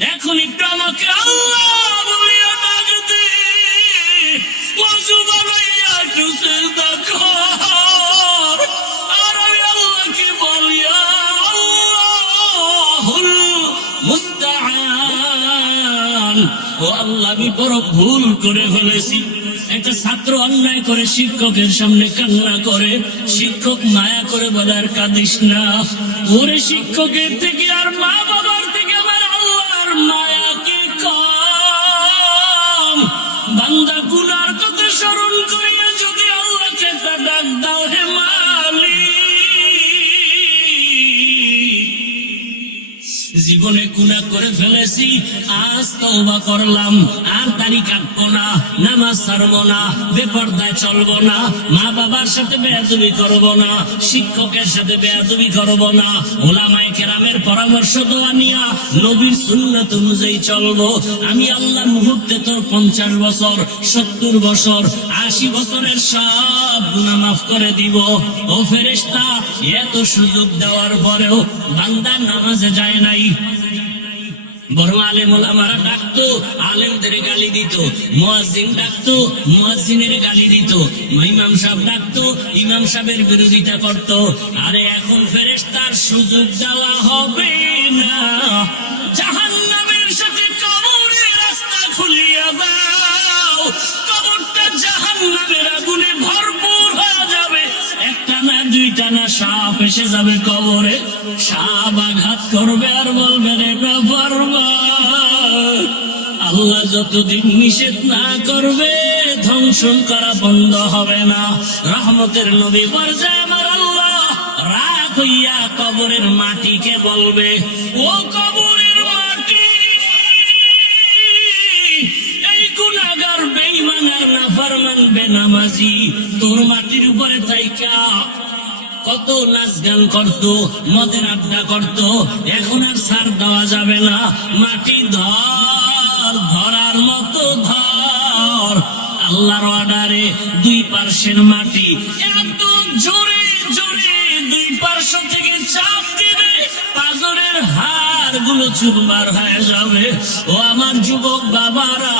এখন একটু আমাকে আল্লাহ বলিয়া ডাক দে, ওযু বানাইয়া একটু সিজদা কর। আর আমি আল্লাহকে বলি আল্লাহুল মুস্তাআন, ও আল্লাহ আমি বড় ভুল করে ফেলেছি। একটা ছাত্র অন্যায় করে শিক্ষকের সামনে কান্না করে, শিক্ষক মায়া করে বলে আর কাঁদিস না। ওরে শিক্ষকের থেকে আর মা বাবার থেকে আমার আল্লাহর মায়া কি কম? বান্দা গুনার কথা স্মরণ করিয়া যদি আল্লাহকে একটা ডাক দাও, হে মালিক জীবনে গুনাহ করে ফেলেছি, আজ তওবা করলাম, আর দাড়ি কাটবো না, নামাজ ছাড়বো না, বেপরদায় চলবো না, মা বাবার সাথে বেয়াদবি করবো না, শিক্ষকের সাথে বেয়াদবি করবো না, উলামায়ে কেরামের পরামর্শ দোয়া নিয়া নবীর সুন্নাত অনুযায়ী চলবো। আমি আল্লাহ মুহূর্তে তোর 50 বছর, 70 বছর, 80 বছরের সব গুনাহ মাফ করে দিব। ও ফেরেশতা, এত সুযোগ দেওয়ার পরেও বান্দা নামাজে যায় নাই। বড় আলেম ওলামারা ডাকতো, আলেমদের গালি দিত, মুয়াজ্জিন ডাকতো, মুয়াজ্জিনের গালি দিত, ইমাম সাহেব ডাকতো, ইমাম সাহেবের বিরোধিতা করত। আরে এখন ফেরেশতার সুযোগ দেওয়া হবে না। জাহান্নামের সাথে কবরের রাস্তা খুলিয়া দাও, কবরটা জাহান্নামের আগুনে ভরপুর হয়ে যাবে। একটা না দুইটা না সাপ এসে যাবে কবরে, সাপ আঘাত করবে আর বলবে রে বাবা, আল্লাহ যতদিন নিষেধ না করবে ধ্বংসন করা বন্ধ হবে না। রহমতের নবী বলছে আমার আল্লাহ রাগ হইয়া কবরের মাটিকে বলবে, ও কবরের মাটি, এই গুনাহগার বেঈমান আর নাফরমান বেনামাজি তোর মাটির উপরে থাইকা কত নাচ গান করতো, মদের আড্ডা করতো, এখন আর ছাড় দেওয়া যাবে না। মাটি ধর, ধরার মতো ধর। আল্লাহর অর্ডারে দুই পার্শ্বের মাটি এত জোরে জোরে দুই পার্শ্ব থেকে চাপ দিবে, পাজরের হাড় গুলো চুরমার হয়ে যাবে। ও আমার যুবক বাবারা,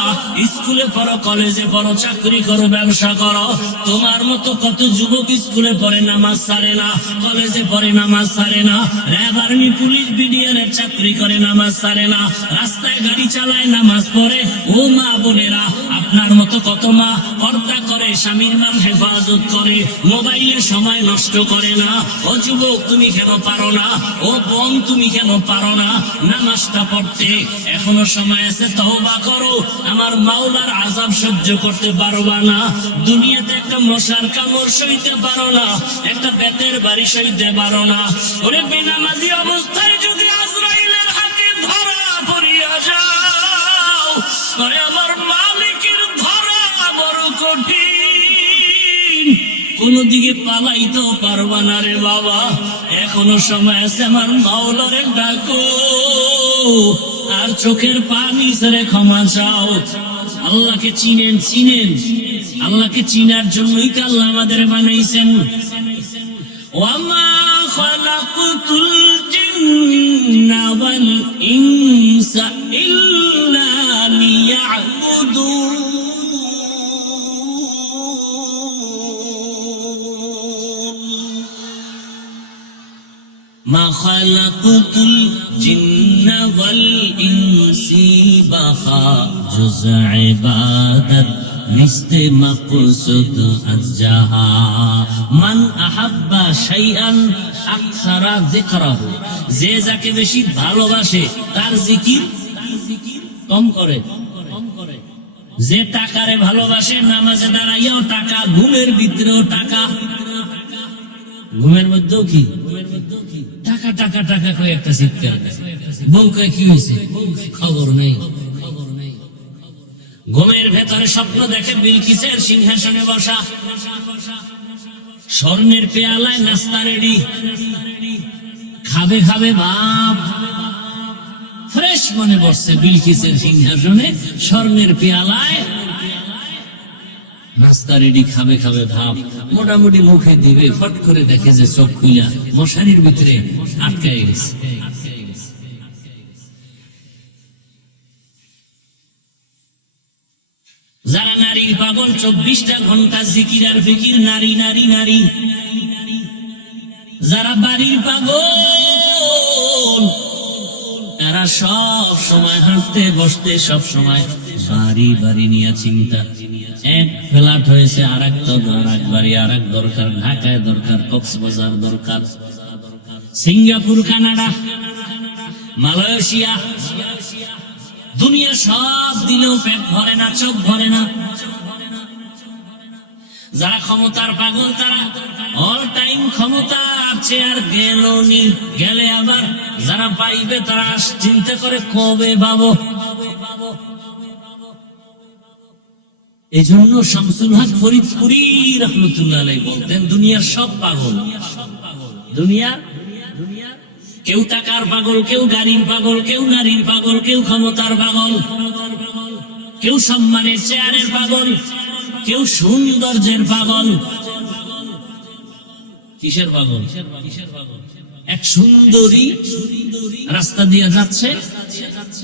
স্কুলে পড়ো, কলেজে পড়ো, চাকরি করো, ব্যবসা করো, তোমার মতো কত যুবক স্কুলে পড়ে নামাজ ছাড়ে না, কলেজে পড়ে নামাজ ছাড়ে না, র্যাব আর্মি পুলিশ বিডিআরের চাকরি করে নামাজ ছাড়ে না, রাস্তায় গাড়ি চালায় নামাজ পড়ে। ও মা বোনেরা, আপনার মতো কত মা পর্দা করে, স্বামীর নাম হেফাজত করে, মোবাইলে সময় নষ্ট করে না। ও যুবক তুমি কেন পারো না? ও বোন তুমি কেন পারো না নামাজটা পড়তে? এখনো সময় আছে, তওবা করো। আমার মাওলার আযাব সহ্য করতে পারবা না। দুনিয়াতে একটা মশার কামড় সইতে পারো না, একটা বেতের বাড়ি সইতে পারো না। ওরে বেনামাজি অবস্থায় যদি আজরাইলের হাতে ধরা পড়িয়া যাও, ওরে আমার মালিকের ধরা বড় কঠিন, কোন দিকে পালাইতেও পারবা না রে বাবা। এখনো সময় আছে, আমার মাওলারে ডাকো আর চোখের পানি ছেড়ে ক্ষমা চাও। আল্লাহকে চিনেন, চিনেন। আল্লাহকে চিনার জন্যই তো আল্লাহ আমাদের বানাইছেন। ওয়ামা খালাকুতুল জিন্না ওয়াল ইনসা ইল্লা লিয়াবুদুন। মা খালাকুতুল জিন্না ওয়াল ইনসি বাখা জুজ ইবাদত নিস্তে মাকসুদ আজহা। মান আহাব্বা শাইআন আকসারা যিকরাহু, যে যাকে বেশি ভালোবাসে তার জিকির কম করে। যে টাকারে ভালোবাসে নামাজে দাঁড়াইয়াও টাকা, ঘুমের ভিতরেও টাকা, ঘুমের মধ্যেও কি টাকা টাকা টাকা কয়ে একটা চিৎকার। বউ কয় কি হয়েছে, খবর নেই। ঘুমের ভেতরে স্বপ্ন দেখে বিলকিসের সিংহাসনে বসা, স্বর্ণের পেয়ালায় নাস্তা রেডি, খাবে খাবে ভাব। ফ্রেশ মনে বসছে বিলকিসের সিংহাসনে, স্বর্ণের পেয়ালায় নাস্তা রেডি, খাবে খাবে ভাব। মোটামুটি মুখে দিবে, ফট করে দেখে যে চোখ খুইলা মশারির ভিতরে আটকায় গেছে। যারা নারীর পাগল, 24টা ঘন্টা জিকির আর ফিকির, নারী নারী নারী। যারা বাড়ির পাগল, তারা সব সময় হাঁটতে বসতে সব সময় বাড়ি বাড়ি নিয়ে চিন্তা। এক ফ্ল্যাট হয়েছে, আর এক বাড়ি, আর এক দরকার, ঢাকায় দরকার, কক্সবাজার দরকার, সিঙ্গাপুর, কানাডা, মালয়েশিয়া, দুনিয়া সব দিলেও পেট ভরে না, চোখ ভরে না। যারা ক্ষমতার পাগল, তারা অল টাইম ক্ষমতা আছে, আর গেলনি, গেলে আবার যারা পাইবে তারা চিন্তা করে কবে পাবো। এই জন্য শামসুল হক ফরিদপুরি রহমতুল্লাহ আলাইহি বলতেন, দুনিয়ার সব পাগল। দুনিয়া কেউ টাকার পাগল, কেউ গাড়ির পাগল, কেউ নারীর পাগল, কেউ ক্ষমতার পাগল, কেউ সম্মানের চেয়ারের পাগল, কেউ সৌন্দর্যের পাগল। কিসের পাগল? এক সুন্দরী রাস্তা দিয়ে যাচ্ছে,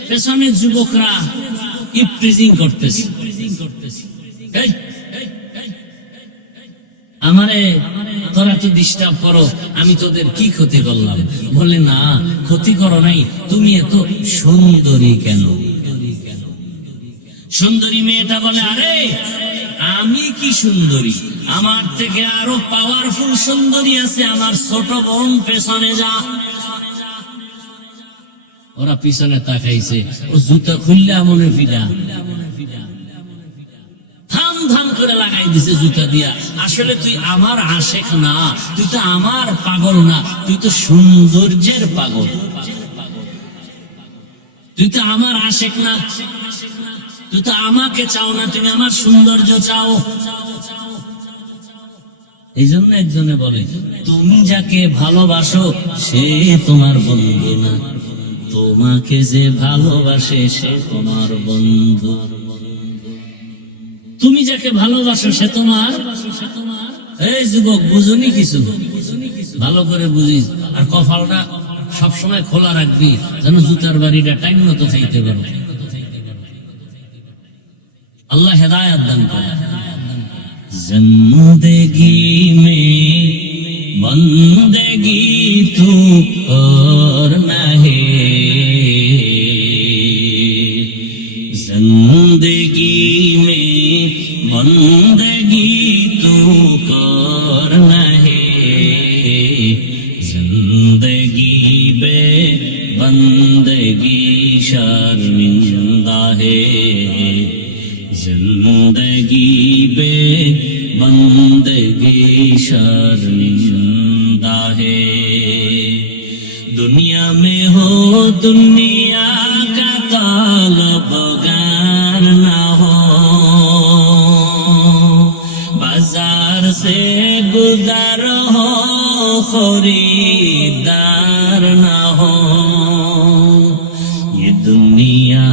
পেছনে যুবকরা ইপটিজিং করতেছে। আমারে তোরা তো ডিস্টার্ব করো, আমি তোদের কি ক্ষতি করলাম? বলে না, ক্ষতি করো নাই, তুমি এত সুন্দরী কেন? সুন্দরী মেয়েটা বলে, আরে আমি কি সুন্দরী, আমার থেকে আরো পাওয়ারফুল সুন্দরী আছে, আমার ছোট বোন, পেছনে যা। ওরা পিছনে তাকাইছে, ও জুতা খুললা মনে ফিলা থাম থাম করে লাগাই দিছে জুতা দিয়া। আসলে তুই আমার আশেক না, তুই তো আমার পাগল না, তুই তো সৌন্দর্যের পাগল, তুই তো আমার আশেক না, তুই তো আমাকে চাও না, তুমি আমার সৌন্দর্য চাও। এই জন্য একজনে বলে, তুমি যাকে ভালোবাসো সে তোমার বন্ধু না, তোমাকে যে ভালোবাসে সে তোমার বন্ধু। তুমি যাকে ভালোবাসো সে তোমার। এই যুবক, বুঝুনি কিছু, ভালো করে বুঝিস, আর কপালটা সবসময় খোলা রাখবি যেন জুতার বাড়িটা টাইম মতো খাইতে পারো। আল্লাহ হেদায়েত দান করে। জিন্দেগি মে বন্দেগি তু করনা হে, जिंदगी में बंदगी तू करना है, जिंदगी बे बंदगी शर्मिंदा है, जिंदगी बे बंदगी शर्मिंदा है। दुनिया में हो दुनिया का तालबगार ना हो, बाजार से गुजर हो खरीदार ना हो। ये दुनिया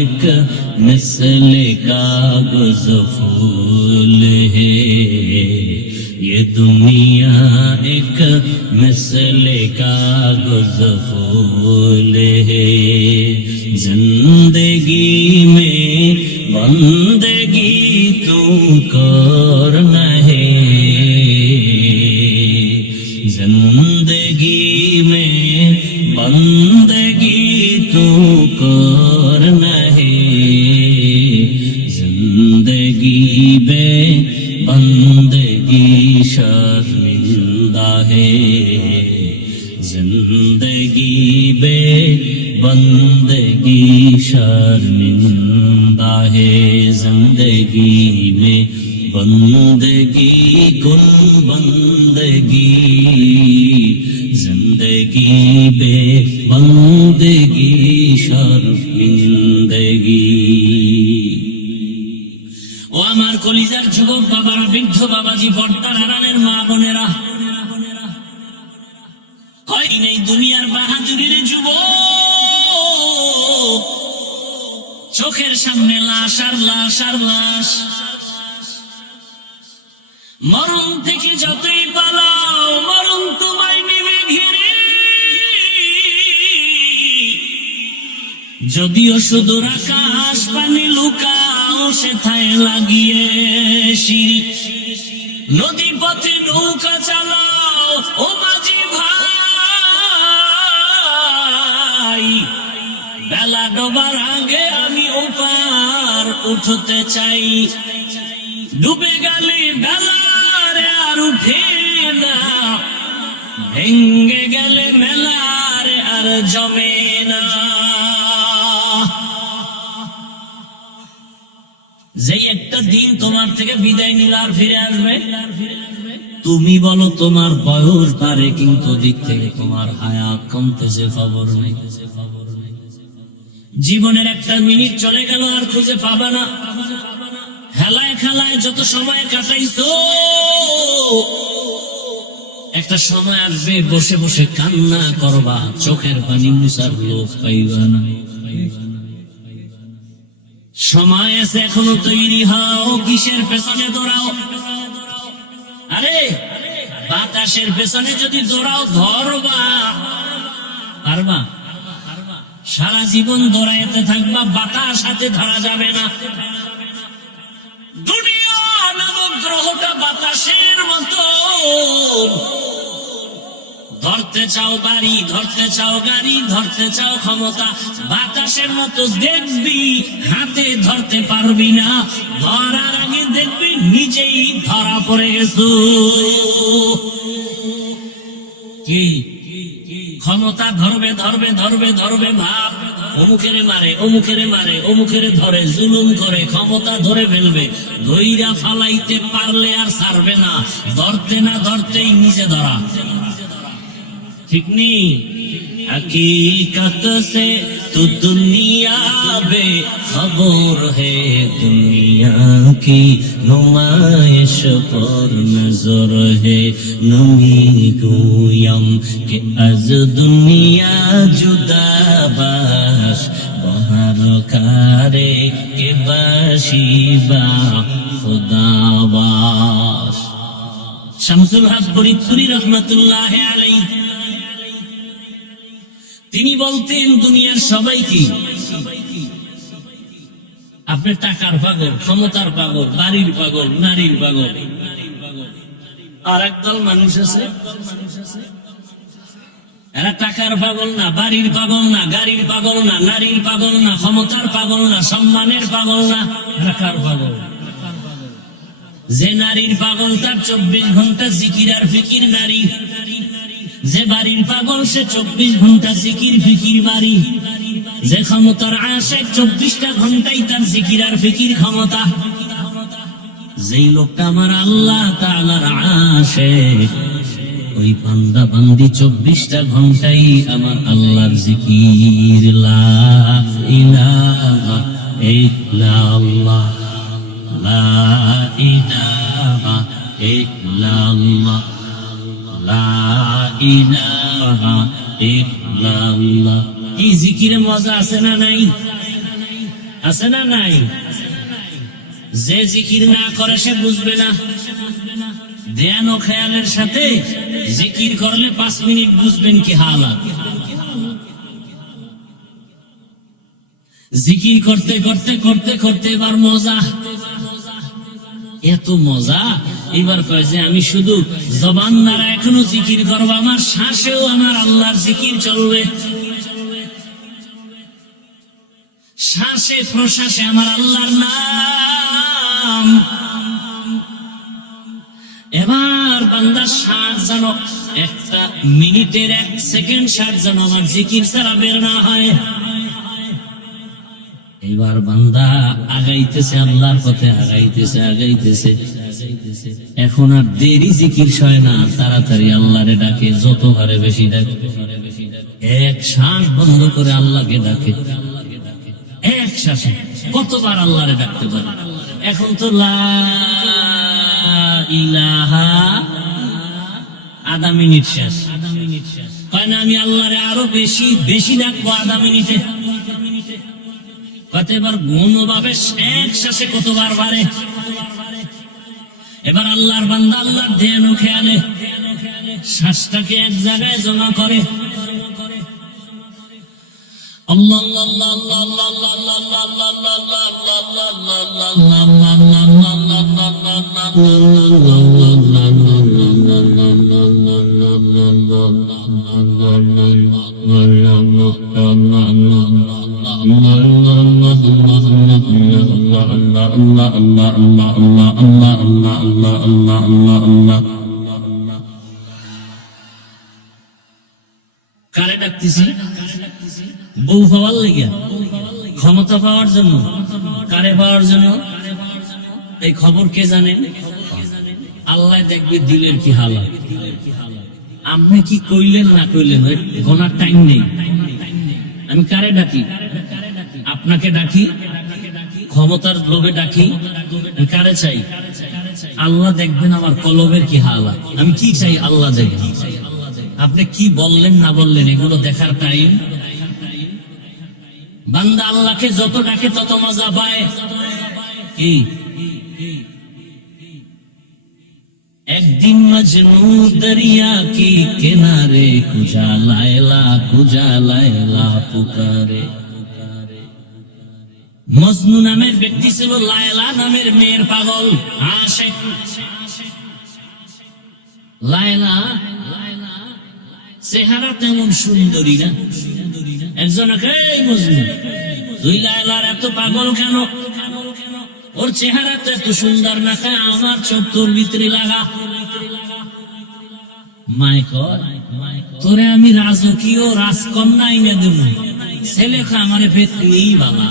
एक मिसल कागज फूल है, ये दुनिया एक मिसल कागज फूल है, जिंदगी में बंदगी तू करना है, जिंदगी में बंदगी तू करना है, जिंदगी में बंदगी शर्मिंदा है, जिंदगी बे बंदगी शर्मिंदा है, जिंदगी में बंदगी कुल बंदगी, जिंदगी बे बंदगी शर्मिंदगी। ও আমার কলিজার যুবক বাবারা, বৃদ্ধ বাবাজি, পর্দার আড়ালের মা বোনেরা, হয় নেই দুনিয়ার বাহাদুরির যুবক, চোখের সামনে লাশ আর লাশ আর লাশ। মরণ থেকে যতই পালাও, মরণ তোমায় নেবে ঘিরে। যদিও সুদূর আকাশ পানি লুকাও সেথায় লাগিয়ে সিঁড়ি, নদী পথে নৌকা চালাও ও মাঝি ভাই, বেলা ডোবার আগে আমি ওপার উঠতে চাই। ডুবে গেলে বেলারে আর উঠে না, ভেঙ্গে গেলে মেলারে আর জমে না। যেই একটা দিন তোমার থেকে বিদায় নিল আর ফিরে আসবে, তুমি বলো তোমার বয়স বাড়ে কিন্তু দিক থেকে তোমার হায়াত কমতেছে খবর নেই। জীবনের একটা মিনিট চলে গেল আর খুঁজে পাবা না। খেলায় খেলায় যত সময় কাটাইছো, একটা সময় আসবে বসে বসে কান্না করবা, চোখের পানি মুছার লোক পাইবা না। সময় আছে এখনো, তৈরি হও, কিসের পেছনে দৌড়াও? আরে বাতাসের পেছনে যদি দৌড়াও ধরবা পারবা? সারা জীবন দৌড়াইতে থাকবা, বাতাস হাতে ধরা যাবে না। দুনিয়া নামক গ্রহটা বাতাসের মতো, ধরতে চাও বাড়ি, ধরতে চাও গাড়ি, ধরতে চাও ক্ষমতা, বাতাসের মতো দেখবি হাতে ধরতে পারবি না। ধরার আগে দেখবি নিজেই ধরা পড়ে গেছো। কি ক্ষমতা ধরবে ধরবে ধরবে ধরবে ভাব, অমুকেরে মারে অমুকেরে মারে অমুকেরে ধরে জুলুম করে ক্ষমতা ধরে ফেলবে, ধইরা ফালাইতে পারলে আর ছাড়বে না, ধরতে না ধরতেই নিজে ধরা। ঠিক নি? हकीकत से तो दुनिया बेखबर है, दुनिया की नुमाइश पर नजर है। नमी गोयम के अज दुनिया जुदा बाश, बहर कारे के बाशिबा खुदाबाश। শামসুল হক ফরিদপুরি রহমাতুল্লাহ আলাইহি তিনি বলতেন, দুনিয়ার সবাই কি আপনার টাকার পাগল, ক্ষমতার পাগল, বাড়ির পাগল, নারীর পাগল। আর একদল মানুষ আছে এরা টাকার পাগল না, বাড়ির পাগল না, গাড়ির পাগল না, নারীর পাগল না, ক্ষমতার পাগল না, সম্মানের পাগল না, টাকার পাগল। যে নারীর পাগল তার 24 ঘন্টা জিকির আর ফিকির নারী, যে বাড়ির পাগল সে 24 ঘন্টা জিকির ফিকির বাড়ি, যে ক্ষমতার আশিক 24টা ঘন্টাই তার জিকির আর ফিকির ক্ষমতা। যেই লোকটা আমার আল্লাহ তাআলার আশিক, ওই বান্দা বান্দি 24টা ঘন্টাই আমার আল্লাহর জিকির। লা ইলাহা ইল্লাল্লাহ, লা ইলাহা ইল্লাল্লাহ, লা ইলাহা ইল্লাল্লাহ। এই জিকিরে মজা আছে না নাই? আছে না নাই? যে জিকির না করে সে বুঝবে না। ধ্যান ও খেয়ালের সাথে জিকির করলে 5 মিনিট বুঝবেন কি হালাত। জিকির করতে করতে করতে করতে এবার মজা, এত মজা। এবার কয় যে আমি শুধু জবান দ্বারা এখনো জিকির করবো, আমার শ্বাসেও আমার আল্লাহর জিকির চলবে, শ্বাসে প্রশ্বাসে আমার আল্লাহর নাম। এবার বান্দা শ্বাস যেন একটা মিনিটের 1 সেকেন্ড শ্বাস যেন আমার জিকির ছাড়া বের না হয়। এবার বান্দা আগাইতেছে, আল্লাহর পথে আগাইতেছে আগাইতেছে। এখন আর দেরি জিকির সয় না, তাড়াতাড়ি আল্লাহরে ডাকে, যত পারে বেশি ডাকে। এক শ্বাস বন্ধ করে আল্লাহকে ডাকে, এক শ্বাসে কতবার আল্লাহরে ডাকতে পারে। এখন তো লা ইলাহা আধা মিনিট শেষ, হয় না আমি আল্লাহরে আরো বেশি বেশি ডাকবো আধা মিনিটে। কতবার গুণ ভাবে এক শ্বাসে কতবার বাড়ে। এবার আল্লাহর বান্দা আল্লাহর ধ্যান ও খেয়ালে শ্বাসটাকে এক জায়গায় জমা করে, কারে ডাকতেছি? বউ পাওয়ার লেগে, ক্ষমতা পাওয়ার জন্য, কারে পাওয়ার জন্য? এই খবর কে জানেন? আল্লাহ দেখবে দিলের কি হালাত। আপনি কি কইলেন না কইলেন গোনার টাইম নেই। আমি কারে ডাকি? আপনাকে ডাকি, ক্ষমতার লোভে ডাকি। কারে চাই? আল্লাহ দেখবেন আমার কলবের কি হালাত। আমি কি চাই আল্লাহ দেখবেন। আপনি কি বললেন না বললেন এগুলো দেখার টাইম? বান্দা আল্লাহকে যত ডাকে তত মজা পায়। কি একদিন মজনু দরিয়া কি কিনারে কুজা লায়লা পুকারে। মজনু নামের ব্যক্তি ছিল লায়লা নামের মেয়ের পাগল আশিক। লায়লা চেহারা তেমন সুন্দরী না। একজন মজনু, তুই লায়লার এত পাগল কেন? ওর চেহারা তো এত সুন্দর না, আমার চোখ তোর ভিতরে লাগা। তোরে আমি রাজকীয় রাজকন্যা এনে দেব, ছেলে আমারে পেতনি বাবা।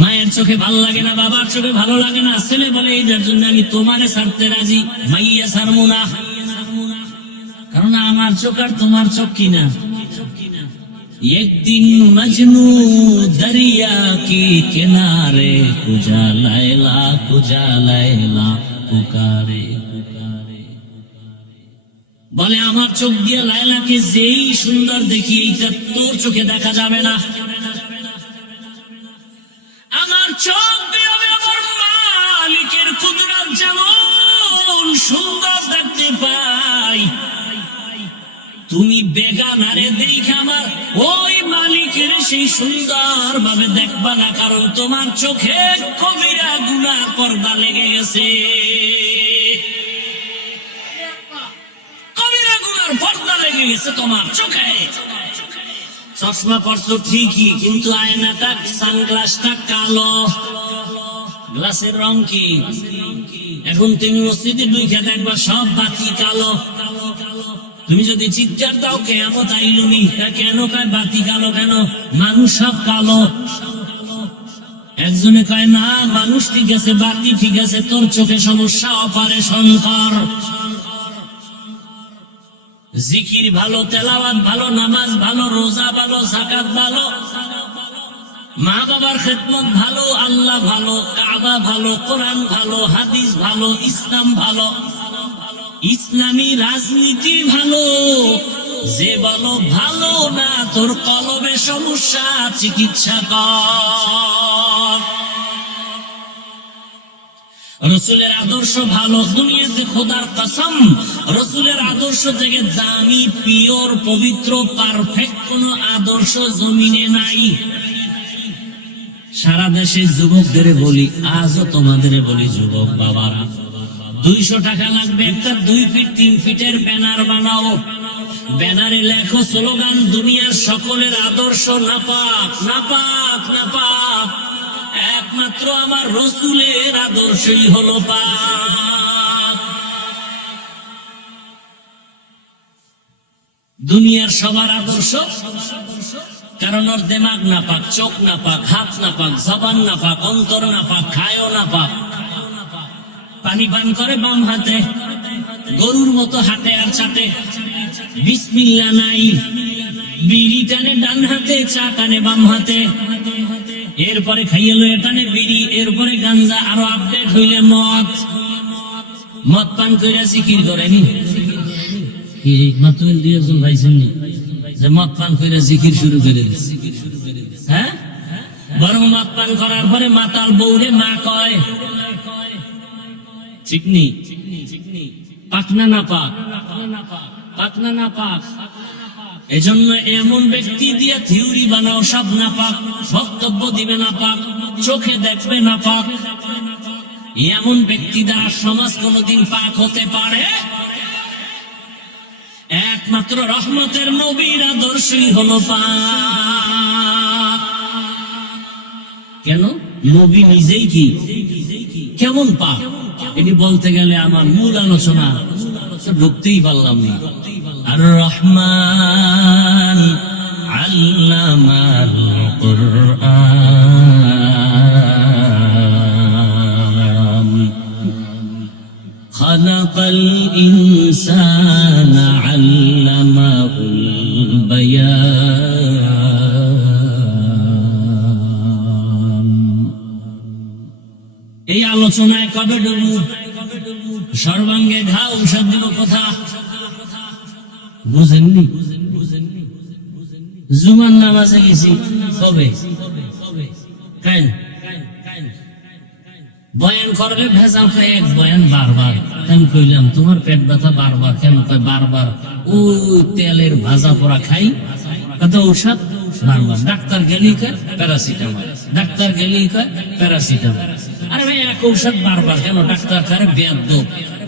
মায়ের চোখে ভালো লাগে না, বাবার চোখে ভালো লাগে না। ছেলে বলে এইটার জন্য আমি তোমারে ছাড়তে রাজি, মাইয়া ছাড়বো না। কারণ আমার চোখ আর তোমার চোখ কিনা। একদিন মজনু দরিয়া কি কিনারে কুজা লায়লা পুকারে। বলে আমার চোখ দিয়ে লায়লাকে যেই সুন্দর দেখি, এইটা তোর চোখে দেখা যাবে না। আমার চোখ দিয়ে আমার মালিকের কুদরত যেমন সুন্দর দেখতে পাই, তুমি বেগানারে দেখে আমার ওই মালিকের সেই সুন্দর ভাবে দেখবা না। কারণ তোমার চোখে কবিরা গুনার পর্দা লেগে গেছে, কবিরা গুনার পর্দা লেগে গেছে তোমার চোখে। চশমা পরছো ঠিকই, কিন্তু আয়নাটা সানগ্লাসটা কালো। গ্লাসের রং কি? এখন তুমি মসজিদে ঢুকে দেখবা সব বাতি কালো। তুমি যদি চিৎকার দাও কিয়ামত আইলুনি, কেন কয় বাতি কালো কেন? মানুষ সব কালো। একজনে কয় না মানুষ ঠিক আছে, বাতি ঠিক আছে, তোর চোখে সমস্যা, অপারেশন কর। জিকির ভালো, তেলাওয়াত ভালো, নামাজ ভালো, রোজা ভালো, যাকাত ভালো, মা বাবার খেদমত ভালো, আল্লাহ ভালো, কাবা ভালো, কোরআন ভালো, হাদিস ভালো, ইসলাম ভালো, ইসলামী রাজনীতি ভালো। যে বলো ভালো না, তোর কলবে সমস্যা, চিকিৎসা কর। রসুলের আদর্শ ভালো, দুনিয়াতে খোদার কসম রসুলের আদর্শ থেকে দামি, পিওর, পবিত্র, পারফেক্ট কোন আদর্শ জমিনে নাই। সারা দেশে যুবকদের বলি, আজও তোমাদের বলি, যুবক বাবারা, 200 টাকা লাগবে, একটা 2 ফিট 3 ফিটের ব্যানার বানাও। ব্যানারে লেখো স্লোগান, দুনিয়ার সকলের আদর্শ নাপাক নাপাক নাপাক, একমাত্র আমার রসুলের আদর্শই হলো পাক। দুনিয়ার সবার আদর্শ, কারণ ওর দেমাগ নাপাক, চোখ নাপাক, হাত নাপাক, জবান নাপাক, অন্তর নাপাক, খায়ও নাপাক। পানি পান করে বাম হাতে, গরুর মতো হাতে আর চাটে, বিসমিল্লাহ নাই। বিড়ি টানে ডান হাতে, চা টানে বাম হাতে, এরপরে খাইয়ে লয়ে টানে বিড়ি, এরপরে গাঞ্জা, আরো আপডেট হইলে মদ। মদ পান করে জিকির করেনি কি? মাতুল দিয়ে একজন ভাইছেননি যে মদ পান করে জিকির শুরু করে দিচ্ছে? হ্যাঁ, বরং মদ পান করার পরে মাতাল বউরে মা কয়। চিকনি পাকনা না পাক, পাকনা না পাক, এজন্য এমন ব্যক্তি দিয়ে থিওরি বানাও সব না পাক, বক্তব্য দিবে না পাক, চোখে দেখবে না পাক। এমন ব্যক্তি দ্বারা সমাজ কোনদিন পাক হতে পারে? একমাত্র রহমতের নবীর আদর্শই হলো পাক। কেন? নবী নিজেই কি কেমন পাক, এটি বলতে গেলে আমার মূল আলোচনা ঢুকতেই পারলাম না। আর রহমান আল্লামাল কুরআন খালাকাল ইনসানা আল্লামাহুল বায়ান। এই আলোচনায় কবে ঢুকবো? সর্বাঙ্গে ঘা ঔষধ দেব কথা বুঝেননি? জুমার নামাজে গেছি কবে? বয়ান করলে ভেজাল খায় এক বয়ান বারবার। আমি কইলাম তোমার পেট ব্যথা বারবার কেন? কয় বারবার ওই তেলের ভাজা পোড়া খাই, কত ঔষধ বারবার। ডাক্তার গেলি কয় প্যারাসিটামল, ডাক্তার গেলি কয় প্যারাসিটামল। আরে ভাই এক ঔষধ বারবার কেন? ডাক্তার খারে বেদ্য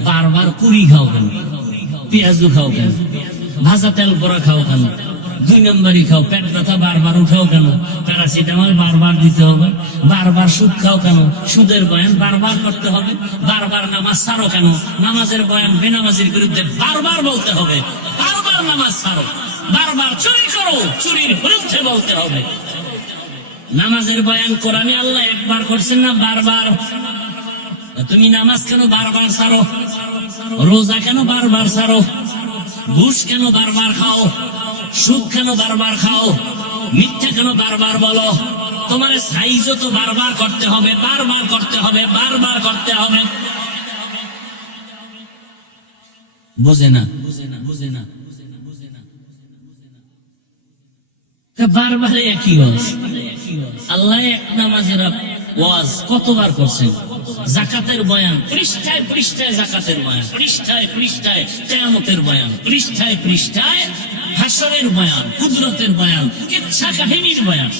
বারবার পুরি খাও কেন? পেঁয়াজু খাও কেন? ভাজা তেল পোড়া খাও কেন? 2 নম্বরই খাও। পেট ব্যথা বারবার উঠাও কেন? প্যারাসিটামল বারবার দিতে হবে। বারবার সুদ খাও কেন? সুদের বয়ান বারবার করতে হবে। বারবার নামাজ ছাড়ো কেন? নামাজের বয়ান বেনামাজির বিরুদ্ধে বারবার বলতে হবে। বারবার নামাজ ছাড়ো। বারবার চুরি করো, চুরির বিরুদ্ধে বলতে হবে। নামাজের বয়ান কোরআনে আল্লাহ একবার করছেন না বারবার? তুমি নামাজ কেন বারবার ছাড়ো? রোজা কেন বারবার ছাড়ো? ঘুষ কেন বারবার খাও? সুদ কেন বারবার খাও? মিথ্যা কেন বারবার বলো? তোমার সাইজও তো বারবার করতে হবে, বারবার করতে হবে, বারবার করতে হবে। বুঝে না, বুঝে না, বুঝে না, বুঝে না। বারবার একই ওয়াজ। আল্লাহ এক নামাজের ওয়াজ কতবার করছেন? জাকাতের বয়ান পৃষ্ঠায় পৃষ্ঠায়, জাকাতের বয়ান পৃষ্ঠায় পৃষ্ঠায়, কিয়ামতের বয়ান পৃষ্ঠায় পৃষ্ঠায়, হাসরের বয়ান, কুদরতের বয়ান, কিচ্ছা কাহিনীর বয়ান।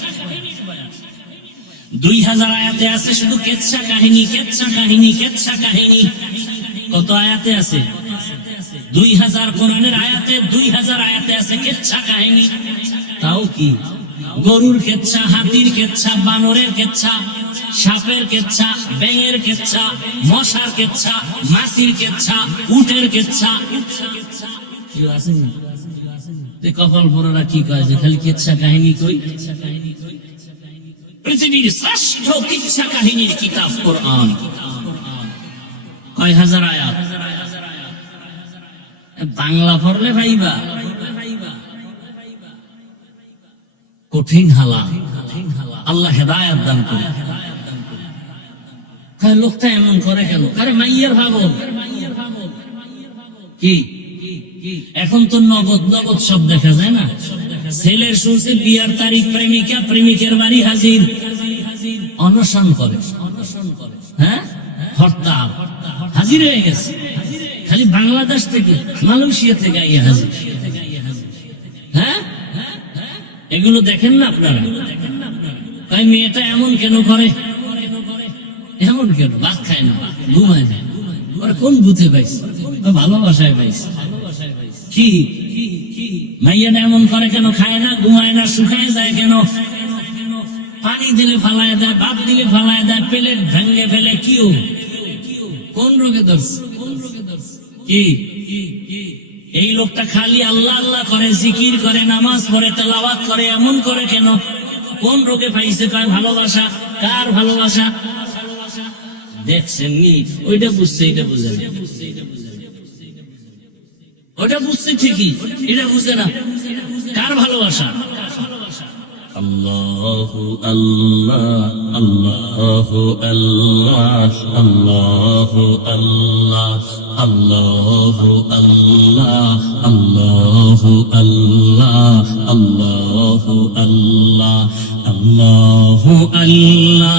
2000 আয়াতে আছে শুধু কিচ্ছা কাহিনী, কিচ্ছা কাহিনী, কিচ্ছা কাহিনী। কত আয়াতে আছে? 2000 কোরআনের আয়াতে, 2000 আয়াতে আছে কিচ্ছা কাহিনী। তাও কি গরুর কেচ্ছা, হাতির কেচ্ছা, বানরের কেচ্ছা, সাপের কেচ্ছা, ব্যাঙের কেচ্ছা, মশার কেচ্ছা, মাছির কেচ্ছা, উটের কেচ্ছা। কপাল পড়ারা কি কয় যে খালি কিচ্ছা কাহিনী কই? পৃথিবীর শ্রেষ্ঠ কিচ্ছা কাহিনীর কিতাব কোরআন। কয় হাজার আয়াত? বাংলা পড়লে ভাইবা কঠিন হালা। আল্লাহ হেদায়েত দান করে। লোকটা এমন করে কেন? আরে মাইয়ার ভাবো কি এখন তো নগদ নগদ সব দেখা যায় না। ছেলের শুনছে বিয়ার তারিখ, প্রেমিকা প্রেমিকের বাড়ি হাজির, অনশন করে, হ্যাঁ হরতাল, হাজির হয়ে গেছে। খালি বাংলাদেশ থেকে, মালয়েশিয়া থেকে আইয়া হাজির। হ্যাঁ এগুলো দেখেন না আপনারা? তাই মেয়েটা এমন কেন করে? এমন কেন? ভাত খায় না, ঘুমায় যায়। ওরা কোন বুথে পাইছে? ভালোবাসায় পাইছে। কি মাইয়াটা এমন করে কেন? খায় না, ঘুমায় না, শুকায় যায় কেন? পানি দিলে ফালায় দেয়, ভাত দিলে ফালায় দেয়, প্লেট ভেঙে ফেলে। কিও কোন রোগে ধরছে? কি এই লোকটা খালি আল্লাহ আল্লাহ করে, জিকির করে, নামাজ পড়ে, তেলাওয়াত করে, এমন করে কেন? কোন রোগে পাইছে? কয় ভালোবাসা। কার ভালোবাসা? দেখছেন নি? ওইটা বুঝছে, এটা বুঝে না। ওটা বুঝছে ঠিকই, এটা বুঝে না। কার ভালোবাসা? আল্লাহু আল্লাহ, আল্লাহু আল্লাহ, আল্লাহু আল্লাহ, আল্লাহু আল্লাহ, আল্লাহু আল্লাহ, আল্লাহু আল্লাহ, আল্লাহু আল্লাহ।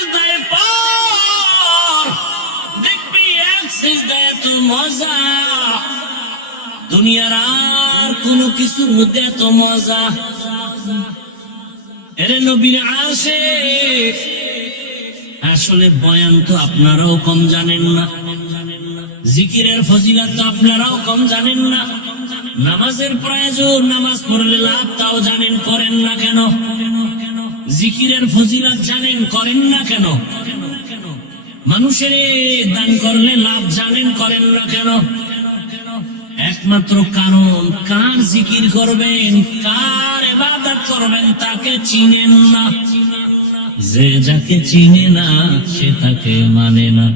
দুনিয়ার আর কোনো কিছুর মধ্যে এত মজা। এরে নবীর আশিক, আসলে বয়ান তো আপনারাও কম জানেন না, জিকিরের ফজিলত তো আপনারাও কম জানেন না, নামাজের প্রয়োজন, নামাজ পড়লে লাভ তাও জানেন, করেন না কেন? জিকিরের ফজিলত জানেন, করেন না কেন? মানুষের দান করলে লাভ জানেন, করেন না কেন? একমাত্র কারণ, কার জিকির করবেন, কার ইবাদত করবেন তাকে চিনেন না। যে যাকে চিনে না সে তাকে মানে না,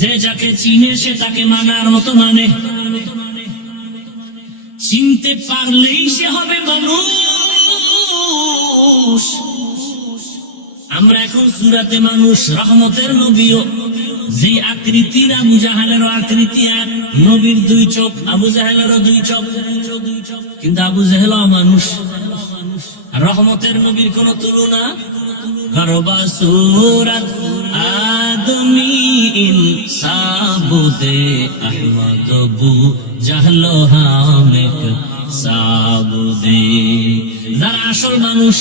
যে যাকে চিনে সে তাকে মানার মতো মানে। চিনতে পারলেই সে হবে মানুষ। আমরা এখন সূরাতে মানুষ, রহমতের নবীও যে আকৃতির, আবু জাহেলেরও আকৃতি এক, নবীর দুই চোখ, আবু জাহেলেরও দুই চোখ, কিন্তু আবু জাহেলও মানুষ। রহমতের নবীর কোন তুলনা করবা সূরাত আদমি ইনসাবুদে আহমদ বু জাহলো হামেক সাবুদে। যারা আসল মানুষ,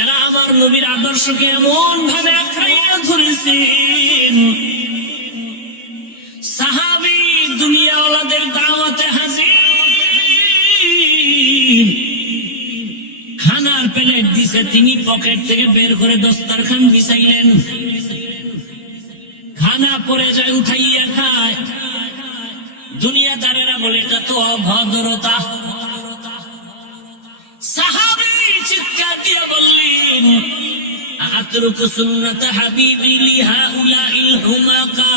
এরা আমার নবীর আদর্শকে এমন ভাবে আঁকড়াইয়া ধরেছেন, সাহাবী দুনিয়াওয়ালাদের দাওয়াতে হাজির, খানার প্লেট দিছে, তিনি পকেট থেকে বের করে দস্তরখান বিছাইলেন, খানা পড়ে যায় উঠাইয়া খায়। দুনিয়াদারেরা বলে এটা তো অভদ্রতা। সাহাবী চিৎকার দিয়ে বললেন, আতরুকু সুন্নাত হাবিবি লিহাউলাইল হুমাকা,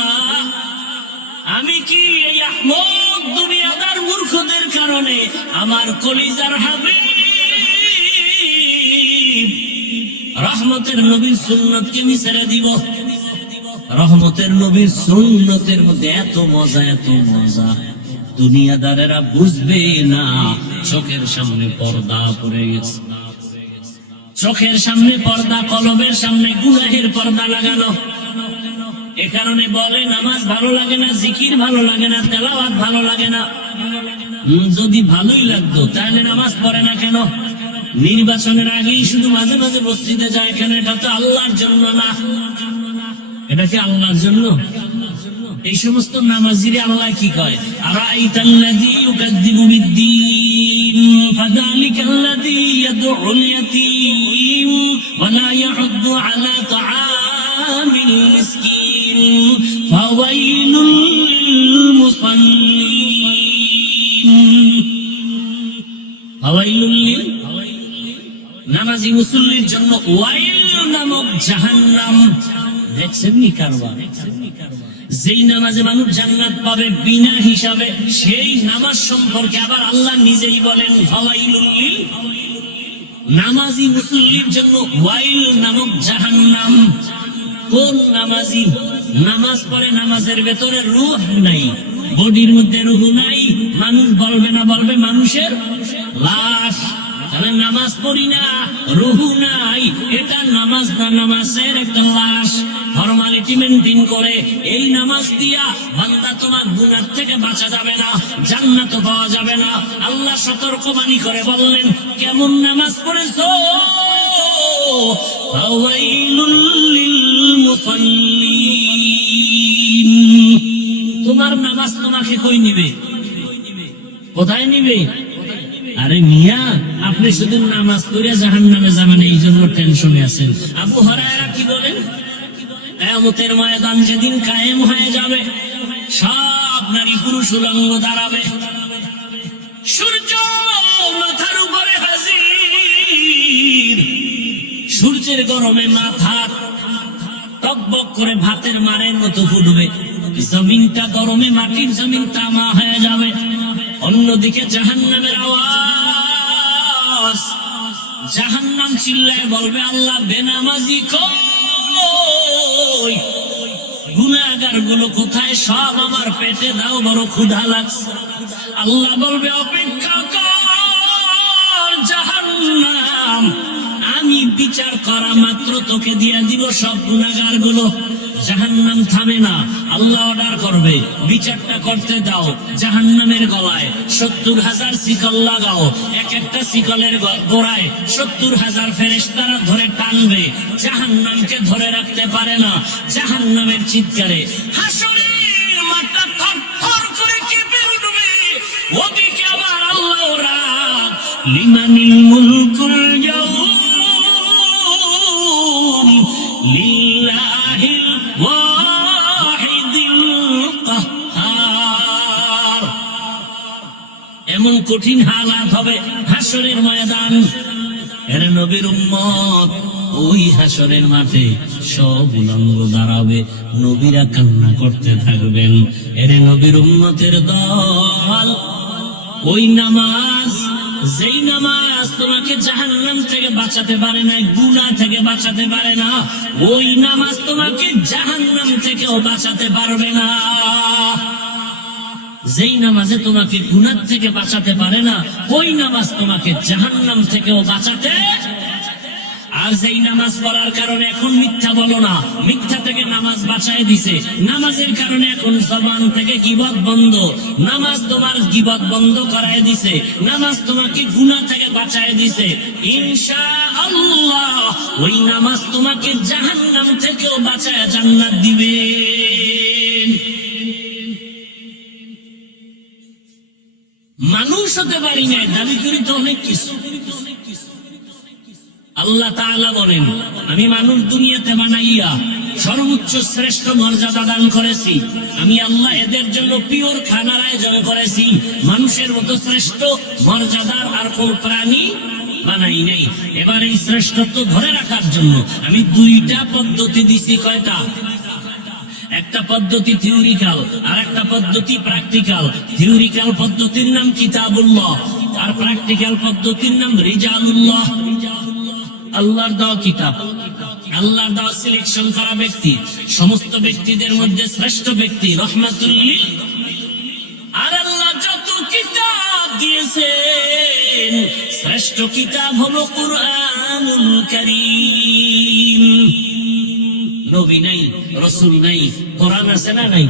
আমি কি এই আহমদ দুনিয়াদার মূর্খদের কারণে আমার কলিজার হাবিব রহমতের নবীর সুন্নতকে আমি ছেড়ে দিব? রহমতের নবীর সুন্নতের মধ্যে এত মজা, এত মজা, দুনিয়াদারেরা বুঝবে না। চোখের সামনে পর্দা পড়ে গেছে, চোখের সামনে পর্দা, কলবের সামনে গুনাহের পর্দা লাগানো। এ কারণে বলে নামাজ ভালো লাগে না, জিকির ভালো লাগে না, তেলাওয়াত ভালো লাগে না। যদি ভালোই লাগতো তাহলে নামাজ পড়ে না কেন? নির্বাচনের আগেই শুধু মাঝে মাঝে মসজিদে যায় কেন? এটা তো আল্লাহর জন্য না। এটা কি আল্লাহর জন্য? এই সমস্ত নামাজিরে আল্লাহ কি কয়? আরাইতাল্লাযী ইউকাযযিবু বিদ্দীন ফাযালিকাল্লাযী ইয়াদউল ইয়াতীম ওয়া লা ইয়াহুদ্দু আলা তাআমিল মিসকিন ফাওয়াইলুল লিল মুসাল্লিন। ফাওয়াইলুল লিল, নামাজি মুসল্লির জন্য ওয়াইল নামক জাহান্নাম। দেখছেন নি কারবার? যেই নামাজে মানুষ জান্নাত পাবে বিনা হিসাবে, সেই নামাজ সম্পর্কে আবার আল্লাহ নিজেই বলেন ফাওয়াইলুল লিল, নামাজি মুসল্লির জন্য ওয়াইল নামক জাহান্নাম। কোন নামাজি নামাজ পড়ে, নামাজের ভেতরে রূহ নাই, বডির মধ্যে রূহ নাই, মানুষ বলবে না, বলবে মানুষের লাশ। তাহলে নামাজ পড়ি না, রুহু নাই, এটা নামাজ না, নামাজের একটা লাশ। ফরমালিটি মেনটেন করে এই নামাজ দিয়া বান্দা তোমার গুনাহ থেকে বাঁচা যাবে না, জান্নাত পাওয়া যাবে না। আল্লাহ সতর্কবাণী করে বললেন, কেমন নামাজ পড়েছো? ফাওয়াইলুল লিল মুসাল্লিন। তোমার নামাজ তোমাকে কই নিবে? কোথায় নিবে? আরে মিয়া, আপনি শুধু নামাজ পড়ে জাহান্নামে যাবেন এই জন্য টেনশনে আছেন। আবু হুরায়রা কি বলেন? কিয়ামতের ময়দান যেদিন কায়েম হয়ে যাবে, সব নারী পুরুষ উলঙ্গ দাঁড়াবে, সূর্য মাথার উপরে হাজির, সূর্যের গরমে মাথা টকবক করে ভাতের মারের মতো ফুটবে, জমিনটা গরমে, মাটির জমিন তামা হয়ে যাবে। অন্যদিকে জাহান্নামের আওয়াজ, জাহান্নাম চিল্লায় বলবে, আল্লাহ বেনামাজি কই, গুনাহগার গুলো কোথায়? সব আমার পেটে দাও, বড় ক্ষুধা লাগছে। আল্লাহ বলবে, অপেক্ষা কর জাহান্নাম, আমি বিচার করা মাত্র তোকে দিয়া দিব সব গুনাহগার গুলো। জাহান্নাম থামে না। আল্লাহ অর্ডার করবে, বিচারটা করতে দাও। জাহান্নামের গলায় 70,000 শিকল লাগাও, এক একটা শিকলের গোড়ায় 70,000 ফেরেশতারা ধরে টানবে। জাহান্নামকে ধরে রাখতে পারে না। জাহান্নামের চিৎকারে হাসরের মাঠটা থরথর করে কেঁপে উঠবে। ওদিকে আবার আল্লাহ রাগ, লিমানিল মুলকুল ইয়াউম লিল্লাহিল ওয়াহিদিল কাহ্হার। এমন কঠিন হালাত হবে হাসরের ময়দান। এর নবীর উম্মত ওই হাসরের মাঠে সব উলঙ্গ দাঁড়াবে, নবীরা কান্না করতে থাকবেন। এর নবীর উম্মতের দল, ওই নামাজ, যেই নামাজ তোমাকে জাহান্নাম থেকে বাঁচাতে পারে না, গুনাহ থেকে বাঁচাতে পারে না, ওই নামাজ তোমাকে জাহান্নাম থেকেও বাঁচাতে পারবে না। যেই নামাজে তোমাকে গুনাহ থেকে বাঁচাতে পারে না, ওই নামাজ তোমাকে জাহান্নাম থেকেও বাঁচাতে। আর যেই নামাজ পড়ার কারণে এখন মিথ্যা বলো না, মিথ্যা থেকে নামাজ বাঁচায় দিছে। নামাজের কারণে এখন জবান থেকে গীবত বন্ধ, নামাজ তোমার গীবত বন্ধ করায় দিছে। নামাজ তোমাকে গুনাহ থেকে বাঁচায় দিছে। ইনশাআল্লাহ ওই নামাজ তোমাকে জাহান্নাম থেকেও বাঁচায় জান্নাত দিবে। মানুষ হতে পারি না, দাবি করি তো অনেক কিছু। আল্লাহ তাআলা বলেন, আমি মানুষ দুনিয়াতে বানাইয়া সর্বোচ্চ শ্রেষ্ঠ মর্যাদা দান করেছি। আমি আল্লাহ এদের জন্য পিওর খানার আয়োজন করেছি। মানুষের মতো শ্রেষ্ঠ মর্যাদার আর কোন প্রাণী বানাই নাই। এবার এই শ্রেষ্ঠত্ব ধরে রাখার জন্য আমি দুইটা পদ্ধতি দিছি। কয়টা? একটা পদ্ধতি থিওরিক্যাল আর একটা পদ্ধতি প্র্যাকটিক্যাল। থিওরিক্যাল পদ্ধতির নাম কিতাবুল্লাহ আর প্র্যাকটিক্যাল পদ্ধতির নাম রিজালুল্লাহ। আল্লাহর দেওয়া কিতাব, আল্লাহর দেওয়া সিলেকশন করা ব্যক্তি, সমস্ত ব্যক্তিদের মধ্যে শ্রেষ্ঠ ব্যক্তি রহমাতুল লিল। আর আল্লাহ যত কিতাব দিয়েছেন, শ্রেষ্ঠ কিতাব হলো কুরআনুল কারীম। নবী নাই, রাসূল নাই, কোরআন আছে না নাই?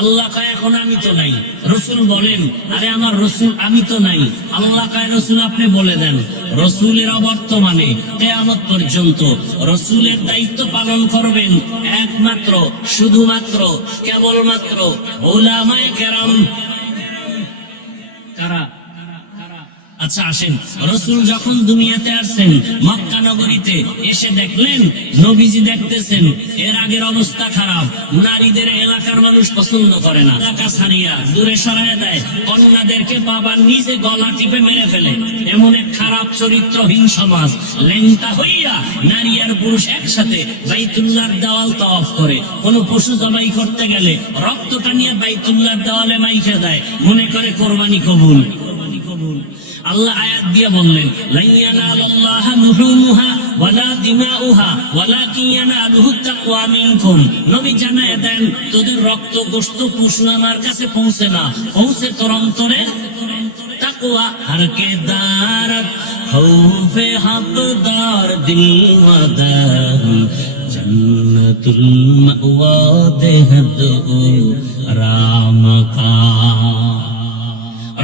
আল্লাহ কয় এখন আমি তো নাই। রাসূল বলেন, আরে আমার রাসূল আমি তো নাই। আল্লাহ কয় রাসূল আপনি বলে দেন। রাসূলের অবর্তমানে কিয়ামত পর্যন্ত রাসূলের দায়িত্ব পালন করবেন একমাত্র, শুধুমাত্র, কেবলমাত্র উলামায়ে কেরাম। কারা? আচ্ছা আসেন, রাসূল যখন দুনিয়াতে আসছেন মক্কা নগরীতে এসে দেখলেন নবীজি দেখতেছেন এর আগের অবস্থা খারাপ। নারীদের এলাকার মানুষ পছন্দ করে না, এলাকা ছাড়িয়া দূরে সরাইয়া দেয়। কন্যাদেরকে বাবা নিজে গলা টিপে মেরে ফেলে। এমন এক খারাপ চরিত্রহীন সমাজ। লেংটা হইয়া নারী আর পুরুষ একসাথে বাইতুল্লাহর দেওয়াল তাওয়াফ করে। কোন পশু জবাই করতে গেলে রক্তটা নিয়ে বাইতুল্লাহর দেওয়ালে মাইখে দেয়, মনে করে কোরবানি কবুল। আল্লাহ আয়াত দিয়ে বললেন, লা ইয়ানালাল্লাহু লুহুমুহা ওয়ালা দিমাউহা ওয়ালাকিন ইয়ানালুহু তাকওয়া মিনকুম। নবী জানায় দেন, তোদের রক্ত গোশত পশু আমার কাছে পৌঁছে না, পৌঁছে তোর অন্তরে তাকওয়া। হর কে দারত খৌফে হকদার দিল মাদার জান্নাতুল মাওয়া দেহদ রাম কা।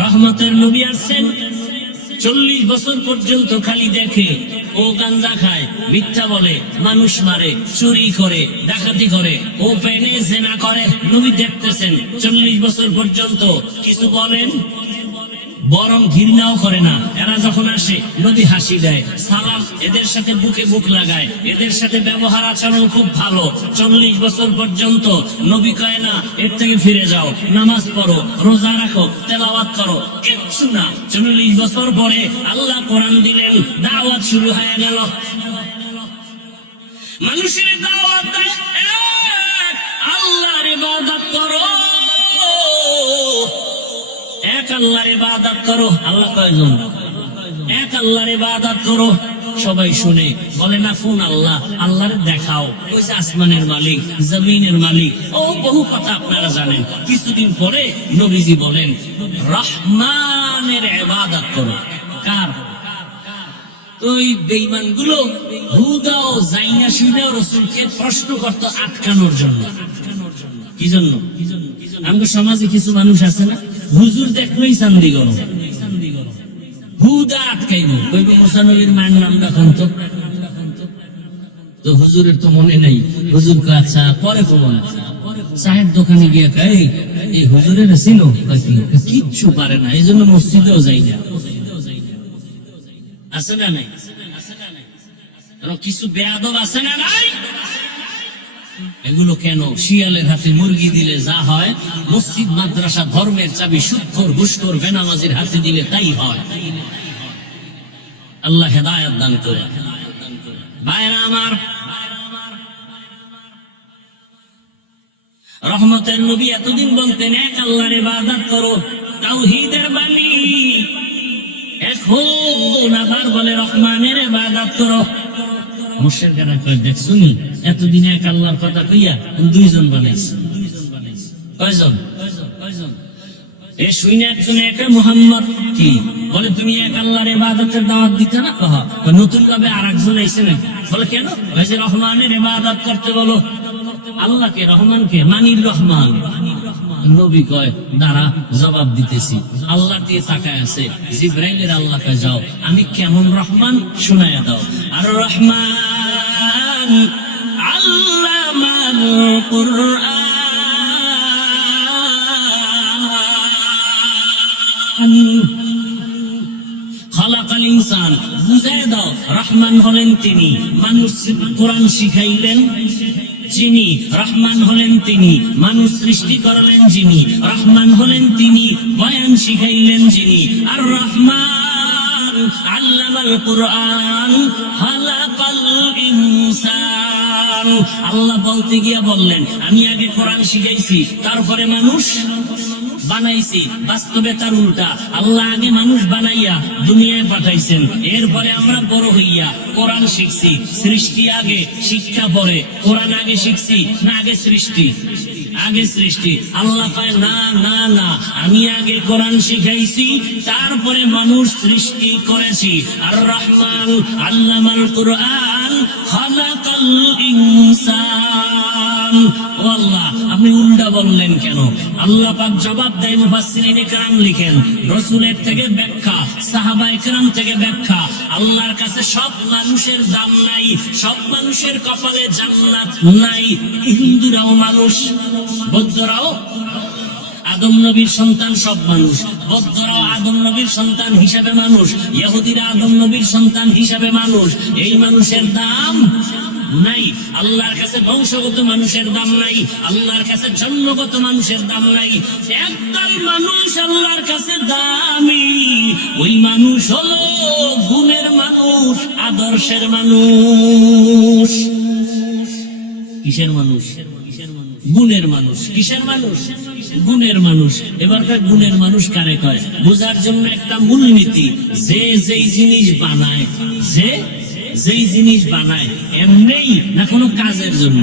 রহমতের নবী আসছেন, 40 বছর পর্যন্ত খালি দেখে ও গাঞ্জা খায়, মিথ্যা বলে, মানুষ মারে, চুরি করে, ডাকাতি করে, ও পেনে জেনা করে। নবী দেখতেছেন 40 বছর পর্যন্ত কিছু বলেন, বরং ঘৃণাও করে না। এরা যখন আসে নবী হাসি দেয়, সালাম, এদের সাথে বুকে বুক লাগায়, এদের সাথে ব্যবহার আচরণ খুব ভালো। 40 বছর পর্যন্ত নবী কয় না এর থেকে ফিরে যাও, নামাজ পড়ো, রোজা রাখো, তেলাওয়াত করো, কিচ্ছু না। 40 বছর পরে আল্লাহ কোরআন দিলেন, দাওয়াত শুরু হয়ে গেল। মানুষের দাওয়াত দেয়, আল্লাহর ইবাদত করো, এক আল্লাহর ইবাদত করো। আল্লাহ কয়জন? এক আল্লাহর ইবাদত করো। সবাই শুনে বলে না কোন আল্লাহ? আল্লাহর দেখাও, ওই যে আসমানের মালিক, জমিনের মালিক, ও বহু কথা আপনারা জানেন। কিছুদিন পরে নবীজি বলেন, রহমানের ইবাদত করো। কার? তো ওই বেঈমান গুলো হুদাও যাইনা শুনেও রাসূলকে প্রশ্ন করতো আটকানোর জন্য। কি জন্য? আমাদের সমাজে কিছু মানুষ আছে না, হুজুর দেখলেই চান্দি গরম, হুদা আটকাইব, কইব মুসা নবীর মায়ের নাম রাখুন তো। তো হুজুরের তো মনে নাই, হুজুর কে আচ্ছা পরে কমন চায়ের দোকানে গিয়ে এই হুজুরের ছিল কিচ্ছু পারে না, এই জন্য মসজিদেও যাই না। আছে না নাই? কিছু বেয়াদব আছে না নাই? এগুলো কেন? শিয়ালের হাতে মুরগি দিলে যা হয়, মসজিদ মাদ্রাসা ধর্মের চাবি সুদখোর ঘুষখোর বেনামাজির হাতে দিলে তাই হয়। আল্লাহ হেদায়েত দান করে। ভাইরা আমার, রহমতের নবী এতদিন বলতেন এক আল্লাহর ইবাদত করো, তাওহীদের বাণী। এখন আবার বলে রহমানের ইবাদত করো। মুশরিকরা কয় দেখছুনি এতদিন এক আল্লাহর কথা কইয়া দুইজন বানাইছে। কয়জন? এ শুনে একজন একা মুহাম্মদ কি বলে, তুমি এক আল্লাহর ইবাদতের দাওয়াত দিতে না? কহ নতুন ভাবে আরেকজন আইছে নাকি? বলে কেন? যে রহমানের ইবাদত করতে বলো। আল্লাহকে, রহমানকে মানির রহমান। নবী কয় দাঁড়া জবাব দিতেছি। আল্লাহ দিয়ে তাকায় আছে, জিবরাইলের আল্লাহ কয় যাও আমি কেমন রহমান শুনায়া দাও। আর রহমান আল্লামাল কুরআন খালাকাল ইনসান, বুঝায় দাও রহমান হলেন তিনি, মানুষ কোরআন শিখাইলেন যিনি, রহমান হলেন তিনি, মানুষ সৃষ্টি করলেন যিনি, রহমান হলেন তিনি, বয়ান শিখাইলেন যিনি। আর রহমান আল্লামাল কুরআন খালাকাল ইনসান। আল্লাহ বলতে গিয়া বললেন আমি আগে কোরআন শিখাইছি, তারপরে মানুষ বানাইছি। বাস্তবে তার উল্টা, আল্লাহ আগে মানুষ বানাইয়া দুনিয়ায় পাঠাইছেন, এরপরে আমরা বড় হইয়া কোরআন শিখছি। সৃষ্টি আগে, শিক্ষা পরে। কোরআন আগে শিখছি না আগে সৃষ্টি? আগে সৃষ্টি। আল্লাহ কয় না না না, আমি আগে কোরআন শিখাইছি, তারপরে মানুষ সৃষ্টি করেছি। আর রহমান আল্লামাল কুরআন খালাকাল ইনসান। ও আল্লাহ, আপনি উল্টা বললেন কেন? আল্লাহ পাক জবাব দেয়, মুফাসসিরিনে কেরাম লিখেন, রাসূলের থেকে ব্যাখ্যা, সাহাবায়ে কেরাম থেকে ব্যাখ্যা। আল্লাহর কাছে সব মানুষের দাম নাই, সব মানুষের কপালে জান্নাত নাই। হিন্দুরাও মানুষ, বৌদ্ধরাও আদম নবীর সন্তান, সব মানুষ। বৌদ্ধরাও আদম নবীর সন্তান হিসাবে মানুষ, ইহুদিরা আদম নবীর সন্তান হিসাবে মানুষ। এই মানুষের দাম নাই। আল্লাহর কাছে বংশগত মানুষের দাম নাই, আল্লাহর কাছে জন্মগত মানুষের দাম নাই। একদল মানুষ আল্লাহর কাছে দামি, ওই মানুষ হলো গুণের মানুষ, আদর্শের মানুষ। কিসের মানুষ? গুণের মানুষ। কিসের মানুষ? গুণের মানুষ। এবারকার গুণের মানুষ কারে কয়? বোঝার জন্য একটা মূলনীতি, যে যেই জিনিস বানায়, যে যেই জিনিস বানায় এমনি না কোনো কাজের জন্য।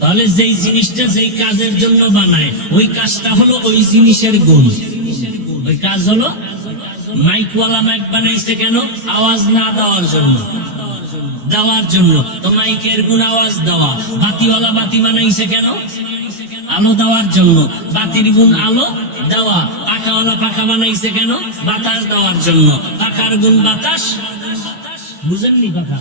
তাহলে যেই জিনিসটা যেই কাজের জন্য বানায়, ওই কাজটা হলো ওই জিনিসের গুণ। ওই কাজ হলো, মাইকওয়ালা মাইক বানাইছে কেন? আওয়াজ না দেওয়ার জন্য, দেওয়ার জন্য। তো মাইকের গুণ আওয়াজ দেওয়া। বাতিওয়ালা বাতি বানাইছে কেন? আলো দেওয়ার জন্য। বাতির গুণ আলো দেওয়া। পাখাওয়ালা পাখা বানাইছে কেন? বাতাস দেওয়ার জন্য। পাখার গুণ বাতাস। বুঝেননি কথা?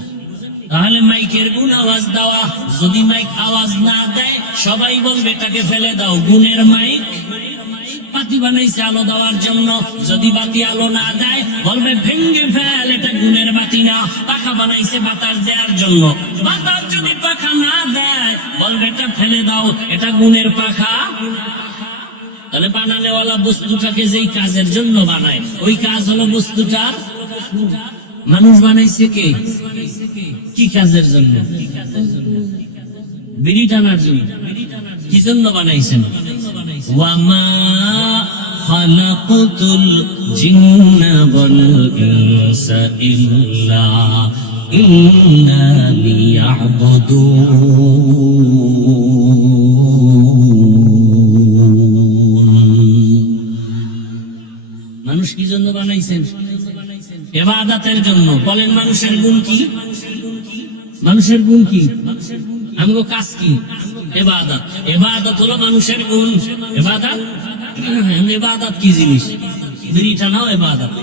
তাহলে মাইকের গুণ আওয়াজ দেওয়া। যদি মাইক আওয়াজ না দেয় সবাই বলবে এটাকে ফেলে দাও, গুণের মাইক। বাতি বানাইছে আলো দেওয়ার জন্য, যদি বাতি আলো না দেয় বলবে ভেঙ্গে ফেল, এটা গুণের বাতি না। পাখা বানাইছে বাতাস দেওয়ার জন্য, বাতাস যদি পাখা না দেয় বলবে এটা ফেলে দাও, এটা গুণের পাখা। তাহলে বানানেওয়ালা বস্তুটাকে যেই কাজের জন্য বানায়, ওই কাজ হলো বস্তুটার। মানুষ বানাইছে কে? কি কাজের জন্য? বিড়ি টানার জন্য। কি জন্য বানাইছেন? ওয়ামা খালাকতুল জিন্না ওয়াল ইনসা ইল্লা লিয়াবুদুন। মানুষ কি জন্য বানাইছেন? ইবাদতের জন্য। বলেন মানুষের গুণ কি? মানুষের গুণ কি? আমগো কাজ কি? ইবাদত। ইবাদত হলো মানুষের গুণ। ইবাদত, ইবাদত কি জিনিস? বিড়িটা নাও ইবাদত।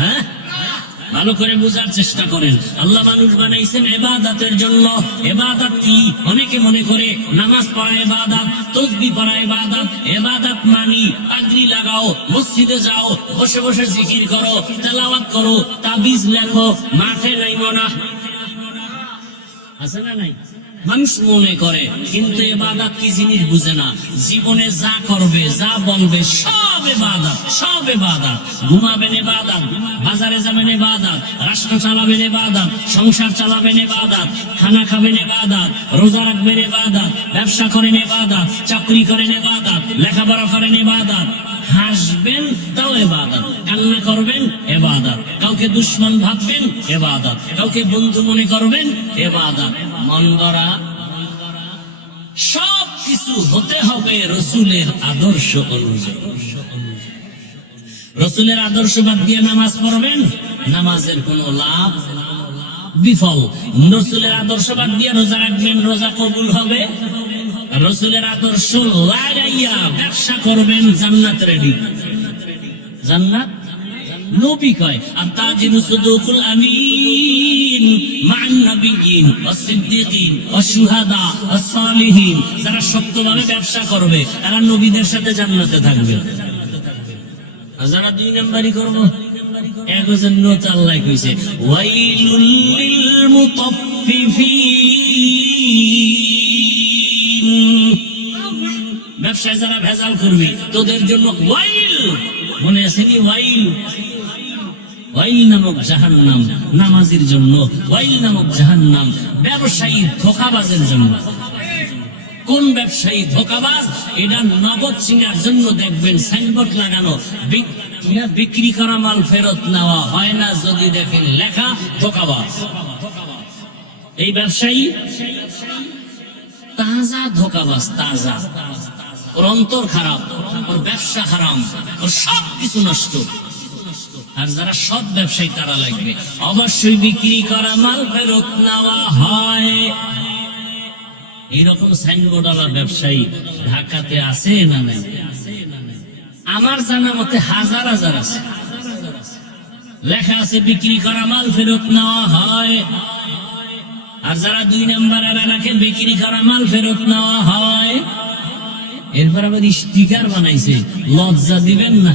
হ্যাঁ, ভালো করে বোঝার চেষ্টা করেন। আল্লাহ মানুষ বানাইছেন ইবাদতের জন্য। ইবাদত কি? অনেকে মনে করে নামাজ পড়া ইবাদত, তাসবিহ পড়া ইবাদত। ইবাদত মানি পাগড়ি লাগাও, মসজিদে যাও, বসে বসে জিকির করো, তেলাওয়াত করো, তাবিজ লেখো, মাঠে নাইমো না। আছে না নাই? মানুষ মনে করে, কিন্তু ইবাদত কি জিনিস বুঝে না। জীবনে যা করবে, যা বলবে, সব ইবাদত, সব ইবাদত। ঘুমাবেন ইবাদত, বাজারে যাবেন ইবাদত, রাষ্ট্র চালাবেন ইবাদত, সংসার চালাবেন ইবাদত, খানা খাবেন ইবাদত, রোজা রাখবেন ইবাদত, ব্যবসা করেন ইবাদত, চাকরি করেন ইবাদত, লেখাপড়া করেন ইবাদত। হাসবেন তাও ইবাদত, কান্না করবেন ইবাদত, কাউকে দুশমন ভাববেন ইবাদত, কাউকে বন্ধু মনে করবেন ইবাদত। মন গড়া সব কিছু হতে হবে রসুলের আদর্শ অনুযায়ী। রসুলের আদর্শ বাদ দিয়ে নামাজ পড়বেন, নামাজের কোন লাভ বিফল। রসুলের আদর্শ বাদ দিয়ে রোজা রাখবেন, রোজা কবুল হবে। রসুলের আদর্শ লাগাইয়া ব্যবসা করবেন, জান্নাত রেডি। জান্নাত নবী কয় আতাজিনু সুদুকুল আমিন মান নবিয়িন ওয়াস সিদ্দিকিন ওয়াস শুহাদা ওয়াস সালিহিন। যারা সত্যভাবে ব্যবসা করবে তারা নবীদের সাথে জান্নাতে থাকবে। আর যারা দুই নাম্বারি করবে, একজন নত আল্লাহ কইছে ওয়াইলুল লিল মুতাফফিফিন। ব্যবসায় যারা ভেজাল করবে তোদের জন্য ওয়াইল। মনে আছে কি ওয়াইল? ওয়াইল নামক জাহান্নাম নামাজীর জন্য, ওয়াইল নামক জাহান্নাম ব্যবসায়ী ধোঁকাবাজের জন্য। কোন ব্যবসায়ী ধোঁকাবাজ? এটা নগদ চিনার জন্য দেখবেন সাইনবোর্ড লাগানো, বিক্রি করা মাল ফেরত নেওয়া হয় না। যদি দেখেন লেখা ধোঁকাবাজ। এই ব্যবসায়ী তাজা ধোঁকাবাজ, তাজা। ওর অন্তর খারাপ, ওর ব্যবসা হারাম, ওর সব কিছু নষ্ট। আর যারা সৎ ব্যবসায়ী তারা লাগবে অবশ্যই বিক্রি করা মাল ফেরত নেওয়া হয়। এইরকম সাইনবোর্ড ওয়ালা ব্যবসায়ী ঢাকাতে আছে না নাই? আমার জানা মতে হাজার হাজার আছে। লেখা আছে বিক্রি করা মাল ফেরত নেওয়া হয়। আর যারা দুই নাম্বার রাখে বিক্রি করা মাল ফেরত নেওয়া হয়। এরপর আবার স্টিকার বানাইছে, লজ্জা দিবেন না।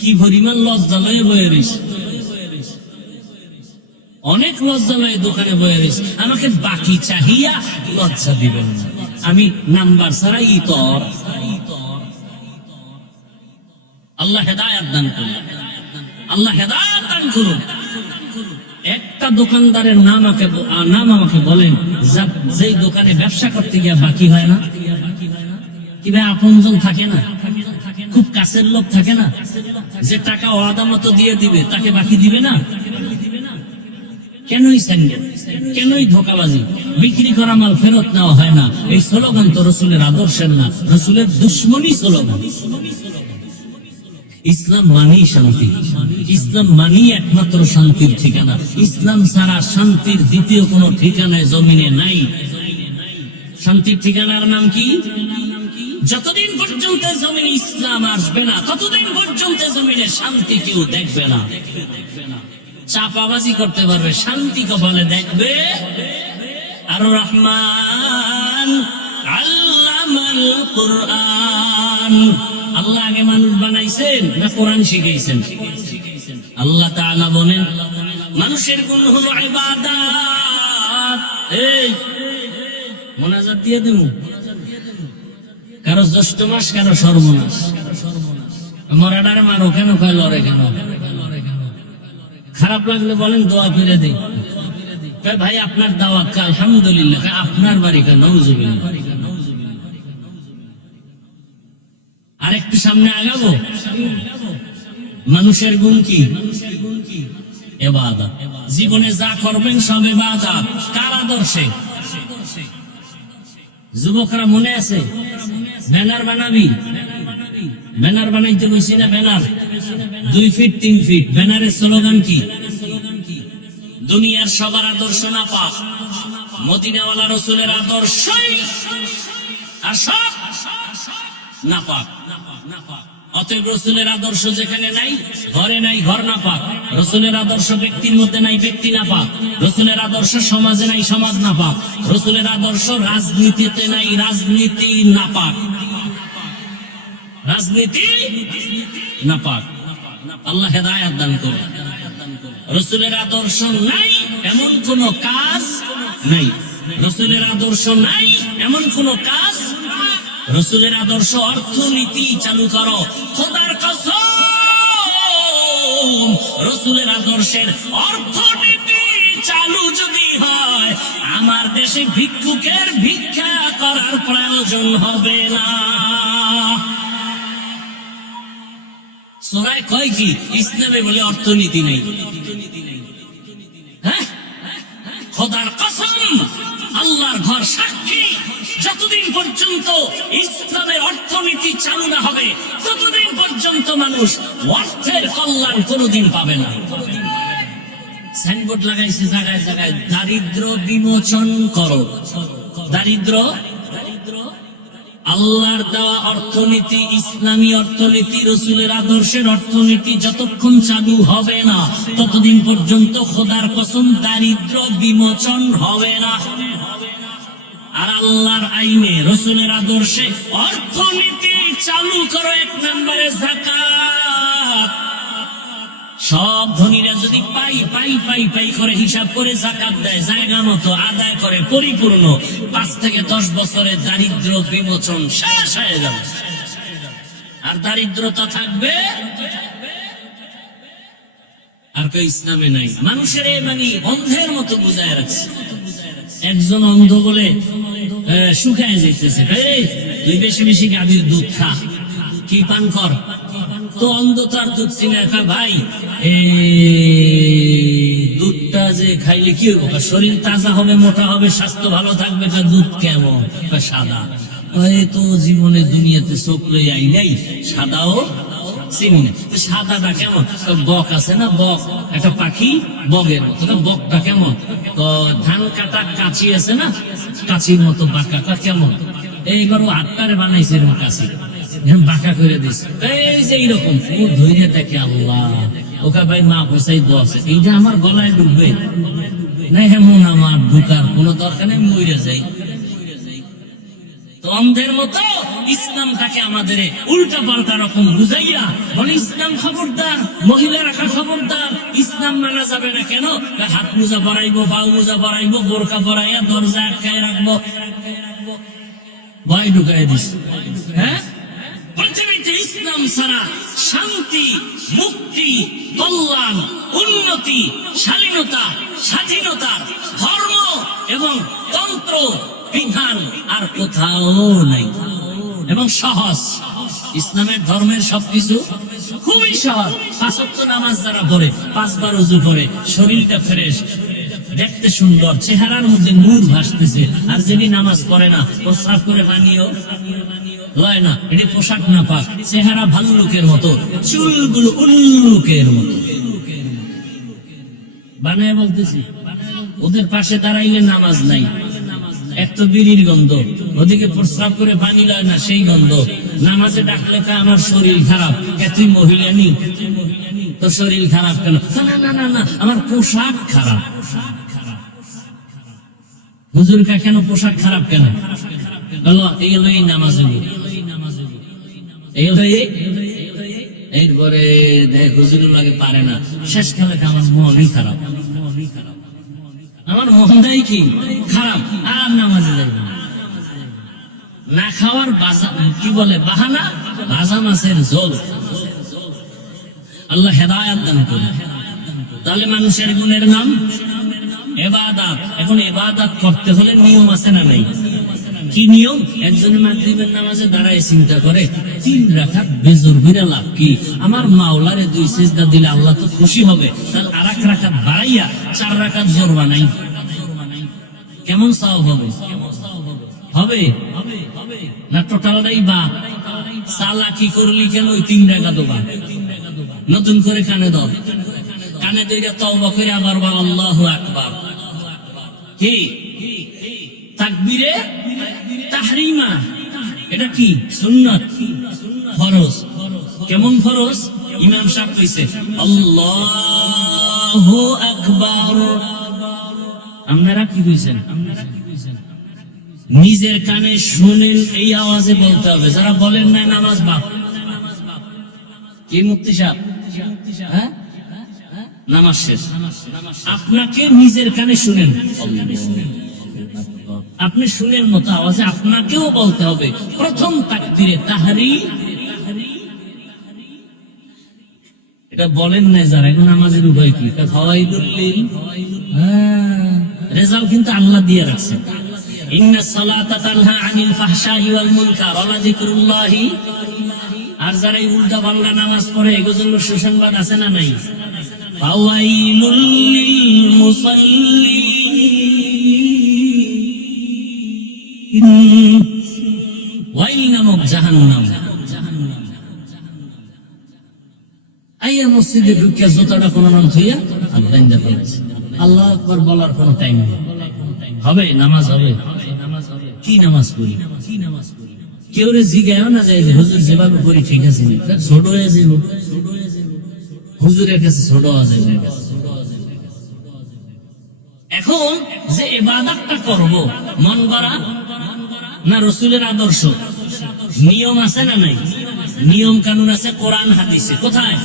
কি পরিমাণ লজ্জা লয়ে বয়ে রয়েছে, অনেক লজ্জা লয়ে দোকানে বয়ে রয়েছে। আমাকে বাকি চাহিয়া লজ্জা দিবেন না, আমি নাম্বার ছাড়া ইতর। আল্লাহ হেদায়েত দান করুন, আল্লাহ হেদায়েত দান করুন। একটা দোকানদারের নাম আমাকে বলেন যেই দোকানে ব্যবসা করতে গিয়ে বাকি হয় না। কি ভাই আপনজন থাকে না, খুব কাছের লোক থাকে না, যে টাকা ওয়াদা মতো দিয়ে দিবে তাকে বাকি দিবে না? কেনই সাইনবোর্ড, কেনই ধোঁকাবাজি? বিক্রি করা মাল ফেরত নেওয়া হয় না। এই স্লোগান তো রসুলের আদর্শের না, রসুলের দুশ্মনী স্লোগান। ইসলাম মানেই শান্তি, ইসলাম মানেই একমাত্র শান্তির ঠিকানা। ইসলাম ছাড়া শান্তির দ্বিতীয় কোনো ঠিকানায় জমিনে নাই। শান্তির ঠিকানার নাম কি? যতদিন পর্যন্ত জমিনে ইসলাম আসবে না ততদিন পর্যন্ত জমিনে শান্তি কেউ দেখবে না। চাপাবাজি করতে পারবে, শান্তি কপালে দেখবে। আর রহমান আল্লামাল কুরআন। আল্লাহ আগে মানুষ বানাইছেন না কোরআন শিখাইছেন? আল্লাহ তাআলা বলেন মানুষের গুণ হলো ইবাদত। এই মোনাজাত দিয়ে দেবো, কারো জ্যৈষ্ঠ মাস, কারো সর্বনাশ। মরাডারে মারো কেন, কয় লড়ে কেন? খারাপ লাগলে বলেন দোয়া করে দেই। ভাই আপনার দাওয়াত, আলহামদুলিল্লাহ। আপনার বাড়ি কেন? নাউজুবিল্লাহ। আরেকটু সামনে আগাবো। মানুষের গুণ কি? ইবাদত। জীবনে যা করবেন সব ইবাদত। কার আদর্শে? যুবকরা মনে আছে? ব্যানার বানাবি, ব্যানার বানাইতে বলছি না? ব্যানার 2 ফিট 3 ফিট ব্যানারের স্লোগান কি? দুনিয়ার সবার আদর্শ না পাক, মদিনাওয়ালা রসুলের আদর্শই আর সব না পাক। অতএব রসুলের আদর্শ যেখানে নাই, ঘরে নাই, ঘর না পাক। রসুলের আদর্শ ব্যক্তির মধ্যে নাই, ব্যক্তি না পাক। রসুলের আদর্শ সমাজে নাই, সমাজ না পাক। রসুলের আদর্শ রাজনীতিতে নাই, রাজনীতি না পাক। রাজনীতি না পাক। আল্লাহ হেদায়েত দান করুন। রসুলের আদর্শ নাই এমন কোন কাজ নাই। রসুলের আদর্শ নাই এমন কোন কাজ। রসুলের আদর্শ অর্থনীতি চালু করো, খোদার কসম রসুলের আদর্শের অর্থনীতি চালু যদি হয়, আমার দেশে ভিক্ষুকের ভিক্ষা করার প্রয়োজন হবে না। সূরায় কয় কি? ইসলামে বলে অর্থনীতি নেই। হ্যাঁ, খোদার কসম, আল্লাহর ঘর সাক্ষী, যতদিন পর্যন্ত ইসলামের অর্থনীতি চালু না হবে ততদিন পর্যন্ত মানুষ অর্থের কল্যাণ কোনোদিন পাবে না। সাইনবোর্ড লাগাইছে জায়গায় জায়গায়, দারিদ্র বিমোচন করো। দারিদ্র, আল্লাহর দেওয়া অর্থনীতি, ইসলামী অর্থনীতি, রসুলের আদর্শের অর্থনীতি যতক্ষণ চালু হবে না ততদিন পর্যন্ত খোদার কসম দারিদ্র বিমোচন হবে না। আর আল্লাহর আইনে, রসুলের আদর্শে অর্থনীতি চালু করো। 1 নম্বরে যাকাত। সব ধনীরা যদি পাই পাই পাই পাই করে হিসাব করে যাকাত দেয়, জায়গা মতো আদায় করে পরিপূর্ণ, 5 থেকে 10 বছরে দারিদ্র বিমোচন শেষ হয়ে যাবে। আর দারিদ্রতা থাকবে আর কেউ ইসলামে নাই। মানুষের মানে অন্ধের মতো বুঝায় রাখছে। একজন অন্ধ বলে শুকায় যেতেছে, তুই বেশি বেশি গাভীর দুধ খা, কি পান কর। তো অন্ধ তার দুধ চিনে, ভাই দুধটা যে খাইলে কি হবে, শরীর তাজা হবে, মোটা হবে, স্বাস্থ্য ভালো থাকবে। দুধ কেমন? সাদা। তো জীবনে দুনিয়াতে চোখ লই আই নাই, সাদাও চিনি না। সাদাটা কেমন? বক আছে না, বক একটা পাখি, বগের মতো। বকটা কেমন? তো ধান কাটা কাঁচি আছে না, কাঁচির মতো বাঁকা। কেমন? এইবার ও 8টারে বানাইছে এরকম কাঁচি, বাঁকা করে দিচ্ছে। এই যে এইরকম ধৈর্য দেখে আল্লাহ, ওকে ভাই মা পয়সাই তো আছে, এইটা আমার গলায় ঢুকবে না, এমন আমার ঢুকার কোনো দরকার নেই, মরে যাই। তো অন্ধের মতো ইসলামটাকে আমাদের উল্টা পাল্টা রকম বুঝাইয়া বলে, ইসলাম খবরদার, মহিলা রাখা খবরদার, ইসলাম মানা যাবে না। কেন? হাত মোজা পরাইবো, পাও মোজা পরাইবো, বোরকা পরাইয়া দরজা আটকায় রাখবো, ভয় ঢুকাই দিস। হ্যাঁ, পৃথিবীতে ইসলাম ছাড়া শান্তি, মুক্তি, কল্যাণ, উন্নতি, শালীনতা, স্বাধীনতা, ধর্ম এবং তন্ত্র বিধান আর কোথাও নাই। এবং সহজ, ইসলামের ধর্মের সবকিছু খুবই সহজ। 5 ওয়াক্ত নামাজ যারা পড়ে, 5 বার ওযু করে, শরীরটা ফ্রেশ, দেখতে সুন্দর, চেহারার মধ্যে নূর ভাসতেছে। আর যিনি নামাজ পড়ে না, প্রস্রাব করে পানিও লয় না, এটি পোশাক না পাক, চেহারা ভাল্লুকের মতো, চুলগুলো উল্লুকের মতো। বানায় বলতেছি, ওদের পাশে দাঁড়াইলে নামাজ নাই, এক তো বিড়ির গন্ধ, ওদিকে প্রস্রাব করে পানি লয় না, সেই গন্ধ। নামাজে ডাকলে তা আমার শরীর খারাপ, তুই মহিলা নি, তো শরীর খারাপ কেন? না না না না, আমার পোশাক খারাপ। হুজুর কা কেন পোশাক খারাপ কেন? এই হলো এই নামাজ, এরপরে দেখ হুজুর লাগে পারে না, শেষ খেলে আমার মনই খারাপ, আমার মনটাই কি খারাপ, আর নামাজে যাইবে না। খাওয়ার কি বলে বাহানা, ভাজা মাছের ঝোল। আল্লাহ হেদায়েত দান করুন। তাহলে মানুষের গুণের নাম ইবাদত। এখন ইবাদত করতে হলে নিয়ম আছে না নাই? কি নিয়ম? একজনের মাগরিবের নামাজে দাঁড়ায় চিন্তা করে 3 রাকাত বেজর হইরা লাভ কি? আমার মাওলারে 2 সিজদা দিলে আল্লাহ তো খুশি হবে, তাহলে আর 1 রাকাত বাড়াইয়া 4 রাকাত জোর বানাই, কেমন সওয়াব হবে? হবে না টোটালটাই বাদ। চালাকি করলি কেন ওই 3 রাকাতও বাদ? নতুন করে কানে দাও, কানে দইরা তওবা করে আবার বল আল্লাহু আকবার। কি তাকবীরে তাহরিমা, এটা কি সুন্নাত, ফরজ। কেমন ফরজ? ইমাম সাহেব কইছে আল্লাহু আকবার, আপনারা কি কইছেন? নিজের কানে শুনেন, এই আওয়াজে বলতে হবে। যারা বলেন না নামাজ বাপ। কি মুফতি সাহেব? হ্যাঁ, নামাজ শেষ। আপনাকে নিজের কানে শুনেন, আপনি শুনেন মতো আওয়াজে আপনাকেও বলতে হবে প্রথম তাকবীরে তাহরিম। এটা বলেন না যারা, এখন নামাজের উপায় কি? রেজাল্ট কিন্তু আল্লাহ দিয়ে রাখছে। ইন্নাস সালাতা তানহা আনিল ফাহশাই ওয়াল মুনকার ওয়া যিকরুল্লাহি। আর যারা উল্টা পাল্টা নামাজ পড়ে এগুলোর সুসংবাদ আছে না নাই? ফাওয়াইলুল লিল মুসাল্লিন, ওয়াইল নামক জাহান্নাম। আইয়া মসজিদে ঢুকিয়া জুতাটা কোন নাম থইয়া আল্লাহ আকবার বলার কোন টাইম নেই। হবে নামাজ, হবে কি নামাজ পড়ি? কেউ রে জিগায়ও না যায় যে হুজুর যেভাবে পড়ি ঠিক আছে, ছোট হয়ে যাইব, হুজুরের কাছে ছোট হওয়া যাবে। এখন যে ইবাদতটা করব, মন গড়া না রাসূলের আদর্শ? নিয়ম আছে না নাই? নিয়ম কানুন আছে কোরআন হাদিসে। কোথায়?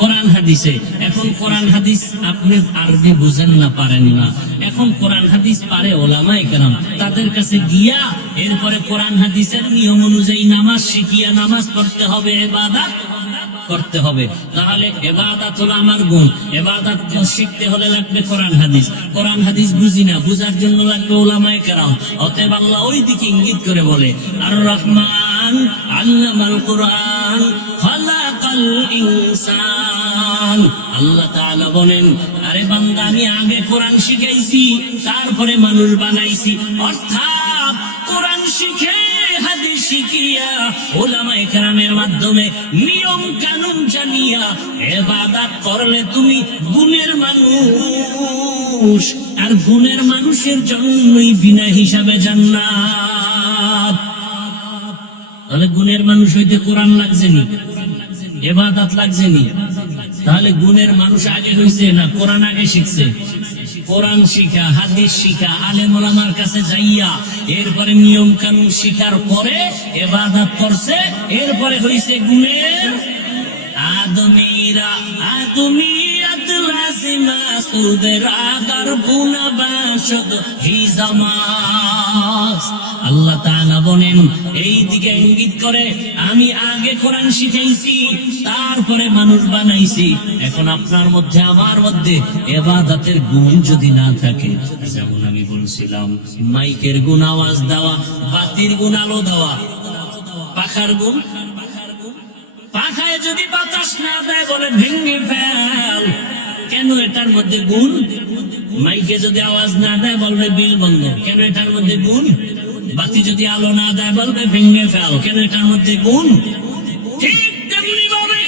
কোরআন হাদিসে। এখন কোরআন হাদিস আপনি আরবি বুঝেন না, পারেন না। এখন কোরআন হাদিস পারে ওলামায়ে কেরাম, তাদের কাছে গিয়া এরপরে কোরআন হাদিসের নিয়ম অনুযায়ী নামাজ শিখিয়া নামাজ পড়তে হবে, ইবাদত করতে হবে। তাহলে ইবাদত হলো আমার গুণ। ইবাদত শিখতে হলে লাগবে কোরআন হাদিস। কোরআন হাদিস বুঝি না, বুঝার জন্য লাগবে ওলামায়ে কেরাম। অতএব আল্লাহ ওই দিকে ইঙ্গিত করে বলে আর রহমান আল্লামাল কোরআন খালাকাল ইনসান। আল্লাহ তাআলা বলেন, আরে বান্দা আমি আগে কোরআন শিখাইছি, তারপরে মানুষ বানাইছি। অর্থাৎ কোরআন শিখে হাদিস শিখিয়া ওলামায়ে কেরামের মাধ্যমে নিয়ম কানুন জানিয়া ইবাদত করলে তুমি গুণের মানুষ, আর গুণের মানুষের জন্যই বিনা হিসাবে জান্নাত। তাহলে গুণের মানুষ হইতে কোরআন লাগছেনি, ইবাদত লাগছেনি। তাহলে গুণের মানুষ আগে হইছে না কোরআন আগে শিখছে? কোরআন শিখা, হাদিস শিখা, আলেম ওলামার কাছে যাইয়া এরপরে নিয়ম কানুন শিখার পরে ইবাদত করছে, এরপরে হইছে গুণের আদমিরা। আদমিয়াত লাজিমা কুদরা গারবুনা বাশদ হিজামাস। আল্লাহ তাআলা বলেন, এই দিকে ইঙ্গিত করে আমি আগে কোরআন শিখাইছি, তারপরে মানুষ বানাইছি। এখন আপনার মধ্যে আমার মধ্যে ইবাদতের গুণ যদি না থাকে, যেমন আমি বলছিলাম মাইকের গুণ আওয়াজ দেওয়া, বাতির গুণ আলো দেওয়া, পাখার গুণ, পাখায় যদি বাতাস না দেয় বলে ভেঙে ফেল। কেন? এটার মধ্যে গুণ। মাইকে যদি আওয়াজ না দেয় বলবে বিল বন্ধ। কেন? এটার মধ্যে গুণ। বাতি যদি আলো না দেয় বলবে ভেঙে ফেল। কেন? এটার মধ্যে গুণ। ঠিক তেমনি ভাবে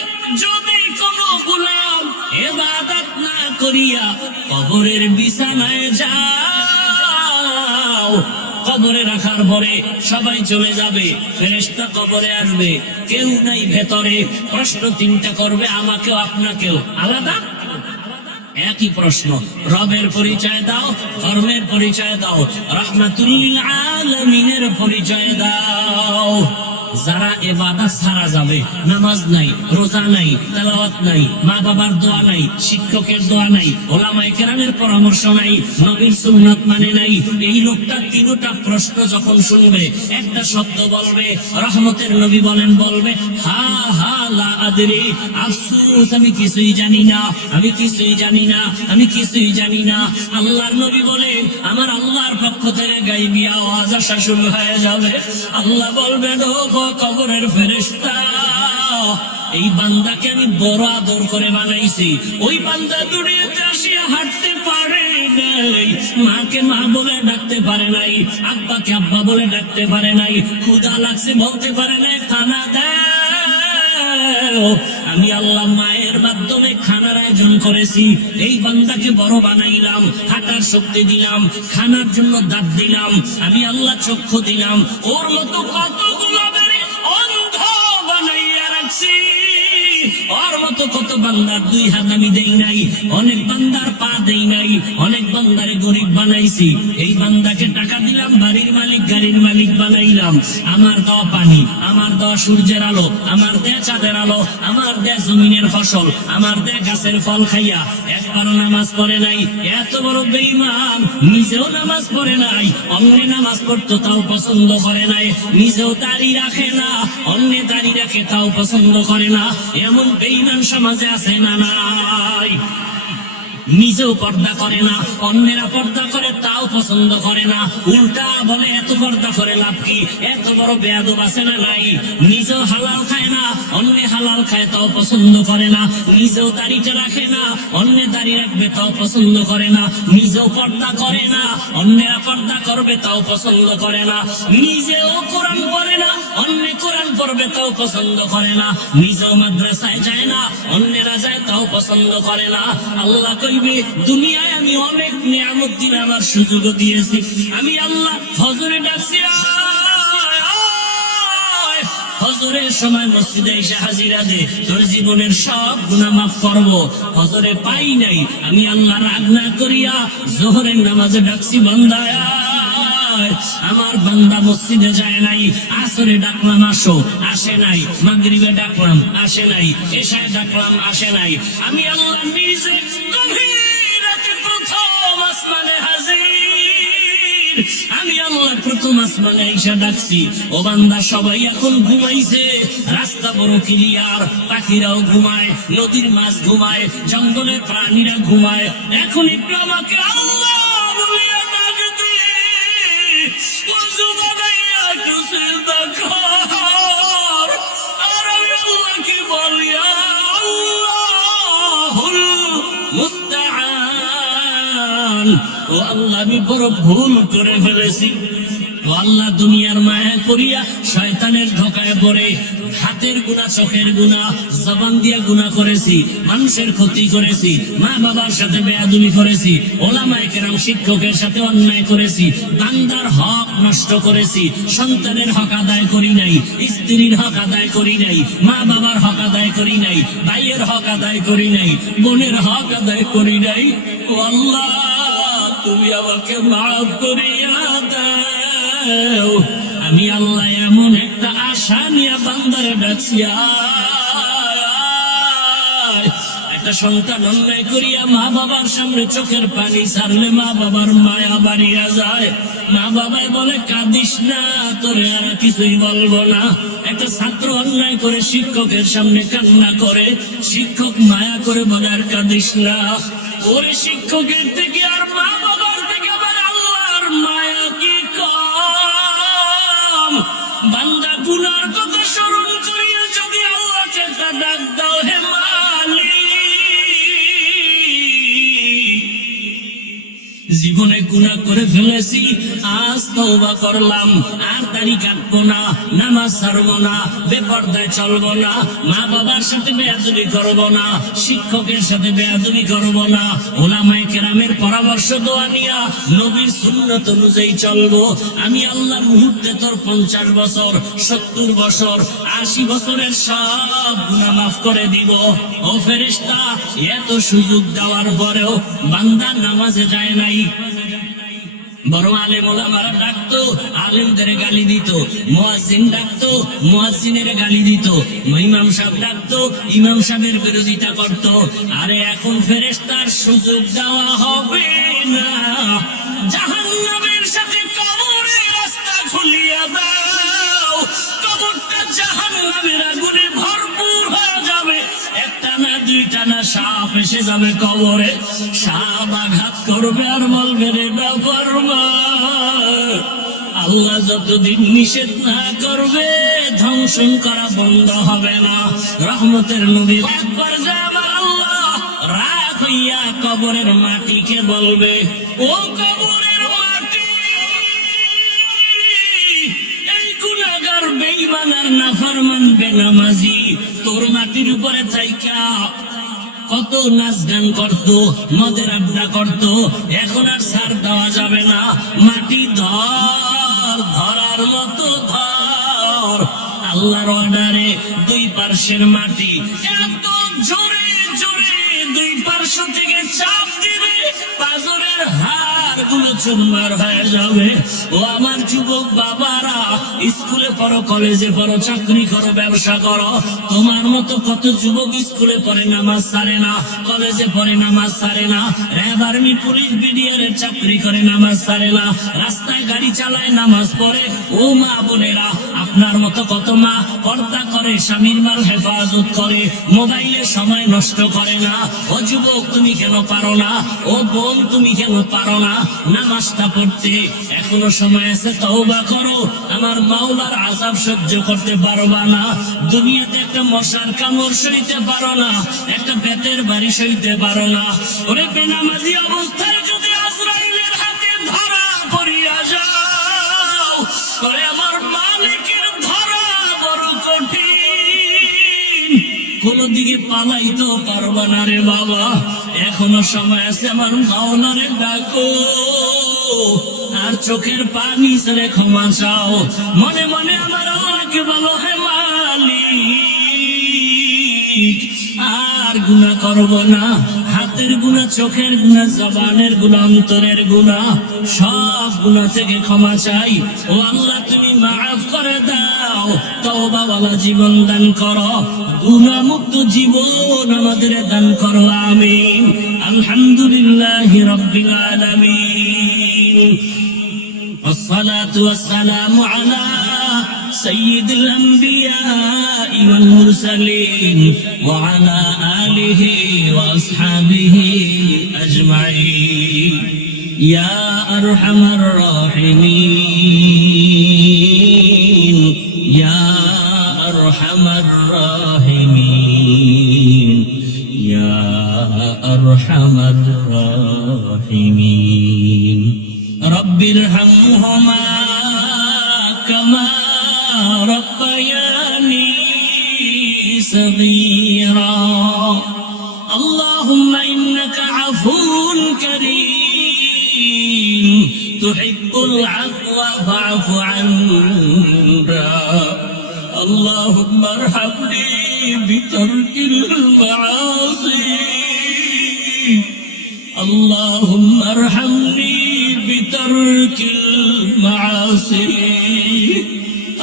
যদি কোনো গোলাম ইবাদত না করিয়া কবরের বিছানায় যাও, কবরে রাখার পরে সবাই চলে যাবে, ফেরেশতা কবরে আসবে, কেউ নাই ভেতরে। প্রশ্ন তিনটা করবে, আমাকেও আপনাকেও। আলাদা একই প্রশ্ন। রবের পরিচয় দাও, ধর্মের পরিচয় দাও, রাহমাতুল লিল আলামিনের পরিচয় দাও। যারা ইবাদত ছাড়া যাবে, নামাজ নাই, রোজা নাই, তেলাওয়াত নাই, মা বাবার দোয়া নাই, শিক্ষকের দোয়া নাই, ওলামায়ে কেরামের পরামর্শ নাই, নবীর সুন্নাত মানে নাই, এই লোকটা তিনটা প্রশ্ন যখন শুনবে একটা শব্দ বলবে, রহমতের নবী বলেন, বলবে হা হা লা আদরি, আফসোস আমি কিছুই জানি না, আমি কিছুই জানি না, আমি কিছুই জানি না। আল্লাহর নবী বলেন, আমার আল্লাহর পক্ষ থেকে গায়বী আওয়াজ আসা শুরু হয়ে যাবে। আল্লাহ বলবেন, ও কবরের ফেরেশতা, এই বান্দাকে আমি বড় আদর করে বানাইছি। ওই বান্দা দুনিয়াতে আসিয়া হাঁটতে পারে নাই, মাকে মা বলে ডাকতে পারে নাই, আব্বাকে আব্বা বলে ডাকতে পারে নাই, ক্ষুধা লাগছে বলতে পারে নাই, খানা দাও। আমি আল্লাহ মায়ের দান করেছি, এই বান্দাকে বড় বানাইলাম, হাঁটার শক্তি দিলাম, খানার জন্য দাঁত দিলাম, আমি আল্লাহ চক্ষু দিলাম, ওর মতো কতগুলো অন্ধ বানাইয়া রাখছি, ওর মতো কত বান্দার 2 হাত আমি দেই নাই, অনেক বান্দার পা দেই নাই, অনেক বান্দারে গরিব বানাইছি। এই বান্দাকে টাকা দিলাম, বাড়ির মালিক গাড়ির মালিক বানাইলাম। আমার দেওয়া পানি, আমার দেওয়া সূর্যের আলো, আমার দেয়া চাঁদের আলো, আমার দেয়া জমিনের ফসল, আমার দেয়া গাছের ফল খাইয়া একবারও নামাজ পড়ে নাই। এত বড় বেঈমান, নিজেও নামাজ পড়ে নাই, অন্যে নামাজ পড়তো তাও পছন্দ করে নাই, নিজেও দাড়ি রাখে না, অন্যে দাড়ি রাখে তাও পছন্দ করে না। এমন বেঈমান সমাজে আছে না নাই? নিজেও পর্দা করে না, অন্যেরা পর্দা করে তাও পছন্দ করে না, উল্টা বলে এত পর্দা করে লাভ কি? এত বড় বেয়াদব আছে না নাই? নিজেও হালাল খায় না, অন্যে হালাল খায় তাও পছন্দ করে না, নিজেও দাড়িটা রাখে না, অন্যে দাড়ি রাখবে তাও পছন্দ করে না, নিজেও পর্দা করে না, অন্যেরা পর্দা করবে তাও পছন্দ করে না, নিজেও কোরআন পড়ে না, অন্যে কোরআন পড়বে তাও পছন্দ করে না, নিজেও মাদ্রাসায় যায় না, অন্যেরা যায় তাও পছন্দ করে না। আল্লাহ কইবে, দুনিয়ায় আমি অনেক নিয়ামত দিলে আমার সুযোগ দিয়েছি, আমি আল্লাহ ফজরে ডাকছি, ফজরের সময় মসজিদে এসে হাজিরা দে, তোর জীবনের সব গুনাহ মাফ করবো। ফজরে পাই নাই, আমি আল্লাহ রাগ না করিয়া জোহরের নামাজে ডাকছি, বান্দা আমার বান্দা মসজিদে যায় নাই, আসরে ডাকলাম আসো, আসে নাই, মাগরিবে ডাকলাম আসে নাই, এশায় ডাকলাম আসে নাই, আমি আল্লাহ নিজে গভীর রাতে প্রথম আসমানে হাজির, আমি আল্লাহ প্রথম আসমানে এসে ডাকছি, ও বান্দা সবাই এখন ঘুমাইছে, রাস্তা বড় ক্লিয়ার, পাখিরাও ঘুমায়, নদীর মাছ ঘুমায়, জঙ্গলের প্রাণীরা ঘুমায়, এখন একটু আমাকে আল্লাহ বলিয়া ডাক দে, ওযু বানাইয়া একটু সিজদা কর, আর আমি আল্লাহকে বলি, আল্লাহুল মুস্তাআন, ও আল্লাহ আমি বড় ভুল করে ফেলেছি, ও আল্লাহ দুনিয়ার মায়া করিয়া শয়তানের ধোঁকায় পড়ে হাতের গুনাহ, চোখের গুনাহ, জবান দিয়া গুনাহ করেছি, মানুষের ক্ষতি করেছি, মা বাবার সাথে বেয়াদবি করেছি, ওলামায়ে কেরাম শিক্ষকের সাথে অন্যায় করেছি, বান্দার হক নষ্ট করেছি, সন্তানের হক আদায় করি নাই, স্ত্রীর হক আদায় করি নাই, মা বাবার হক আদায় করি নাই, ভাইয়ের হক আদায় করি নাই, বোনের হক আদায় করি নাই, ও আল্লাহ তুমি আমাকে মাফ করিয়া দাও। আমি আল্লাহ এমন একটা আশা নিয়ে বান্দারে ডাকছি, একটা সন্তান অন্যায় করিয়া মা বাবার সামনে চোখের পানি ছাড়লে মা বাবার মায়া বাড়িয়া যায়, মা বাবাই বলে কাঁদিস না, তোরে আর কিছুই বলবো না। একটা ছাত্র অন্যায় করে শিক্ষকের সামনে কান্না করে, শিক্ষক মায়া করে বলে আর কাঁদিস না, ওরে শিক্ষকের থেকে আর মা বাবার থেকে আবার আল্লাহর মায়া কি কম? বান্দা গুনার কথা স্মরণ করিয়া যদি আল্লাহকে ডাক দাও, হে মালিক, জীবনে গুনাহ করে ফেলেছি, আজ তওবা করলাম, আর দাড়ি কাটবো না, নামাজ ছাড়বো না, বেপরদায় চলবো না, মা বাবার সাথে বেয়াদবি করবো না, শিক্ষকের সাথে বেয়াদবি করবো না, ওলামায়ে কেরামের পরামর্শ দোয়া নিয়া নবীর সুন্নাত অনুযায়ী চলবো। আমি আল্লাহ মুহূর্তে তোর 50 বছর, 70 বছর, 80 বছরের সব গুনাহ মাফ করে দিব। ও ফেরেশতা, এত সুযোগ দেওয়ার পরেও বান্দা নামাজে যায় নাই। বড় আলেম ওলামারা ডাকতো, আলেমদের গালি দিত, মুয়াজ্জিন ডাকতো, মুয়াজ্জিনের গালি দিত, ইমাম সাহেব ডাকতো, ইমাম সাহেবের বিরোধিতা করত। আরে এখন ফেরেশতার সুযোগ দেওয়া হবে না, জাহান্নামের সাথে কবরের রাস্তা খুলিয়া দাও, কবরটা জাহান্নামের আগুনে ভরপুর হয়ে যাবে, একটা না দুইটা না সাপ এসে যাবে কবরে, সাপ আঘাত করবে আর বলবে রে বাবা, আল্লাহ যতদিন নিষেধ না করবে ধ্বংসন করা বন্ধ হবে না। রহমতের নবী একবার যায় আমার আল্লাহ রাগ হইয়া কবরের মাটিকে বলবে, ও কবরের মাটি, এই গুনাহগার বেঈমান আর নাফরমান বেনামাজি তোর মাটির উপরে থাইকা কত নাচ গান করতো, মদের আড্ডা করতো, এখন আর ছাড় দেওয়া যাবে না। মাটি ধর, ধরার মতো ধর। আল্লাহর অর্ডারে দুই পার্শ্বের মাটি এত জোরে জোরে দুই পার্শ্ব থেকে চাপ দিবে, পাজরের হাড় গুলো চুরমার হয়ে যাবে। ও আমার যুবক বাবারা, স্কুলে পড়ো, কলেজে পড়ো, চাকরি করো, ব্যবসা করো, তোমার মতো কত যুবক স্কুলে পড়ে নামাজ ছাড়ে না, কলেজে পড়ে নামাজ ছাড়ে না, র্যাব আর্মি পুলিশ বিডিআরের চাকরি করে নামাজ ছাড়ে না, রাস্তায় গাড়ি চালায় নামাজ পড়ে। ও মা বোনেরা, আপনার মতো কত মা পর্দা করে, স্বামীর মাল হেফাজত করে, মোবাইলে সময় নষ্ট করে না। ও যুবক, তুমি কেন পারো না? ও বোন, তুমি কেন পারো না নামাজটা পড়তে? এখনো সময় আছে, তওবা করো। আমার মাওলার আযাব সহ্য করতে পারবা না। দুনিয়াতে একটা মশার কামড় সইতে পারো না, একটা বেতের বাড়ি সইতে পারো না। ওরে বেনামাজি অবস্থায় যদি আজরাইলের হাতে ধরা পড়িয়া যাও, ওরে আমার মালিকের ধরা বড় কঠিন। কোন দিকে পালাইতেও পারবা না রে বাবা। এখনো সময় আছে, আমার মাওলারে ডাকো আর চোখের পানি ছেড়ে ক্ষমা চাও। মনে মনে আমার আল্লাহকে বলো, হে মালিক, আর গুনাহ করব না। হাতের গুনাহ, চোখের গুনাহ, জবানের গুনাহ, অন্তরের গুনাহ, সব গুনাহ থেকে ক্ষমা চাই। ও আল্লাহ, তুমি মাফ করে দাও। তওবাওয়ালা জীবন দান করো, গুনাহ মুক্ত জীবন আমাদের দান করো। আমিন। আলহামদুলিল্লাহি রাব্বিল আলামিন। والصلاة والسلام على سيد الأنبياء والمرسلين وعلى آله وأصحابه أجمعين يا أرحم الراحمين يا أرحم الراحمين يا أرحم الراحمين رب ارحمهما كما ربياني صغيرا اللهم إنك عفو كريم تحب العفو فاعف عنا اللهم ارحمني بترك المعاصي اللهم ارحمني بترك المعاصي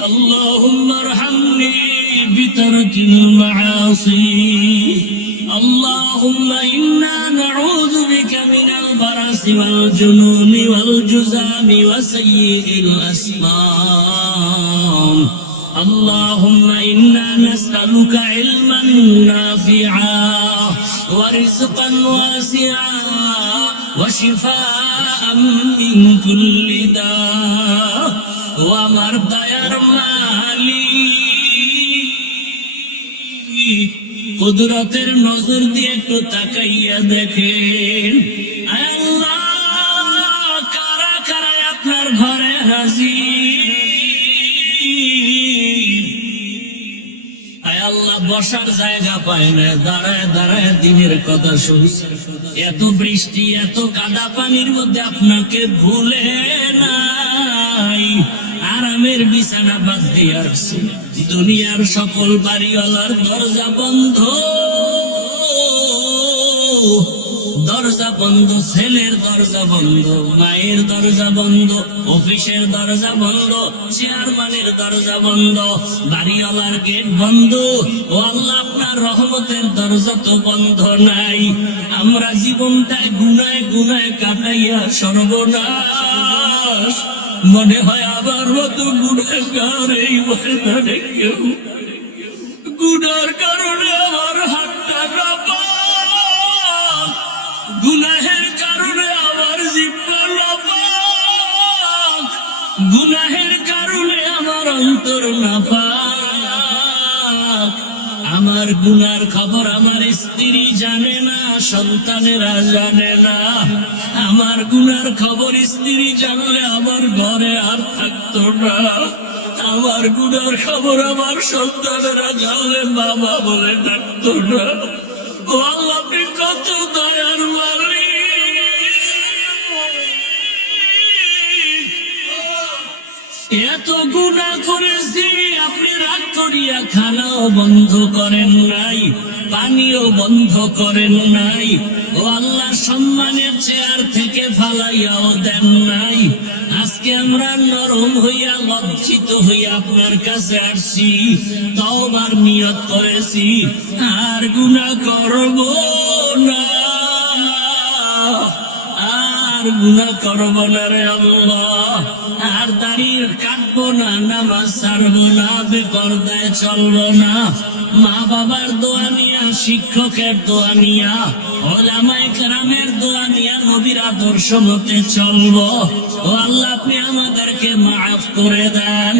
اللهم ارحمني بترك المعاصي اللهم إنا نعوذ بك من البرص والجنون والجذام وسيء الأسقام اللهم إنا نسألك علما نافعا ورزقا واسعا وشفاء من كل داء ومرضى মালিক কুদরতের নজর দিয়ে একটু তাকাইয়া দেখেন আল্লাহ কারা কারা আপনার ঘরে হাজির আল্লাহ বসার জায়গা পায় না দাঁড়ায় দাঁড়ায় দিনের কথা শুনছে এত বৃষ্টি এত কাদা পানির মধ্যে আপনাকে ভুলে নাই আরামের বিছানা বাদ দিয়ে আসছে দুনিয়ার সকল বাড়িওয়ালার দরজা বন্ধ দরজা বন্ধ ছেলের দরজা বন্ধ মায়ের দরজা বন্ধ অফিসের দরজা বন্ধ চেয়ারম্যানের দরজা বন্ধ বাড়িওয়ালার গেট বন্ধ ও আল্লাহ আপনার রহমতের দরজা তো বন্ধ নাই আমরা জীবনটায় গুনায় গুনায় কাটাইয়া সর্বনাশ মনে হয় আবার মতো গুনাহগার এই ময়দানে কেউ গুনার কারণে আমার হাতটা নাপাক গুনাহের কারণে আমার জিহ্বা নাপাক গুনাহের কারণে আমার অন্তর নাপাক আমার গুনার খবর আমার স্ত্রী জানে না সন্তানেরা জানে না আমার গুনার খবর স্ত্রী জানলে আমার ঘরে আর থাকতো না আমার গুনার খবর আমার সন্তানেরা জানলে বাবা বলে ডাকতো না ও আল্লাহ আপনি কত দয়ার মালিক। এত গুনাহ করেছি, আপনি রাগ করিয়া খানাও বন্ধ করেন নাই, পানিও বন্ধ করেন নাই। ও আল্লাহ সম্মানের চেয়ার থেকে ফালাইয়াও দেন নাই। আজকে আমরা নরম হইয়া লজ্জিত হইয়া আপনার কাছে আসছি, তওবার নিয়ত করেছি আর গুনাহ করব না, আর গুনাহ করব না রে আল্লাহ। আর দাড়ি কাটবো না, নামাজ ছাড়বো না, বেপরদায় চলবো না। মা বাবার দোয়া নিয়া, শিক্ষকের দোয়া নিয়া, ওলামায়ে কেরামের দোয়া নিয়া নবীর আদর্শ মতে চলবো। ও আল্লাহ আপনি আমাদেরকে মাফ করে দেন।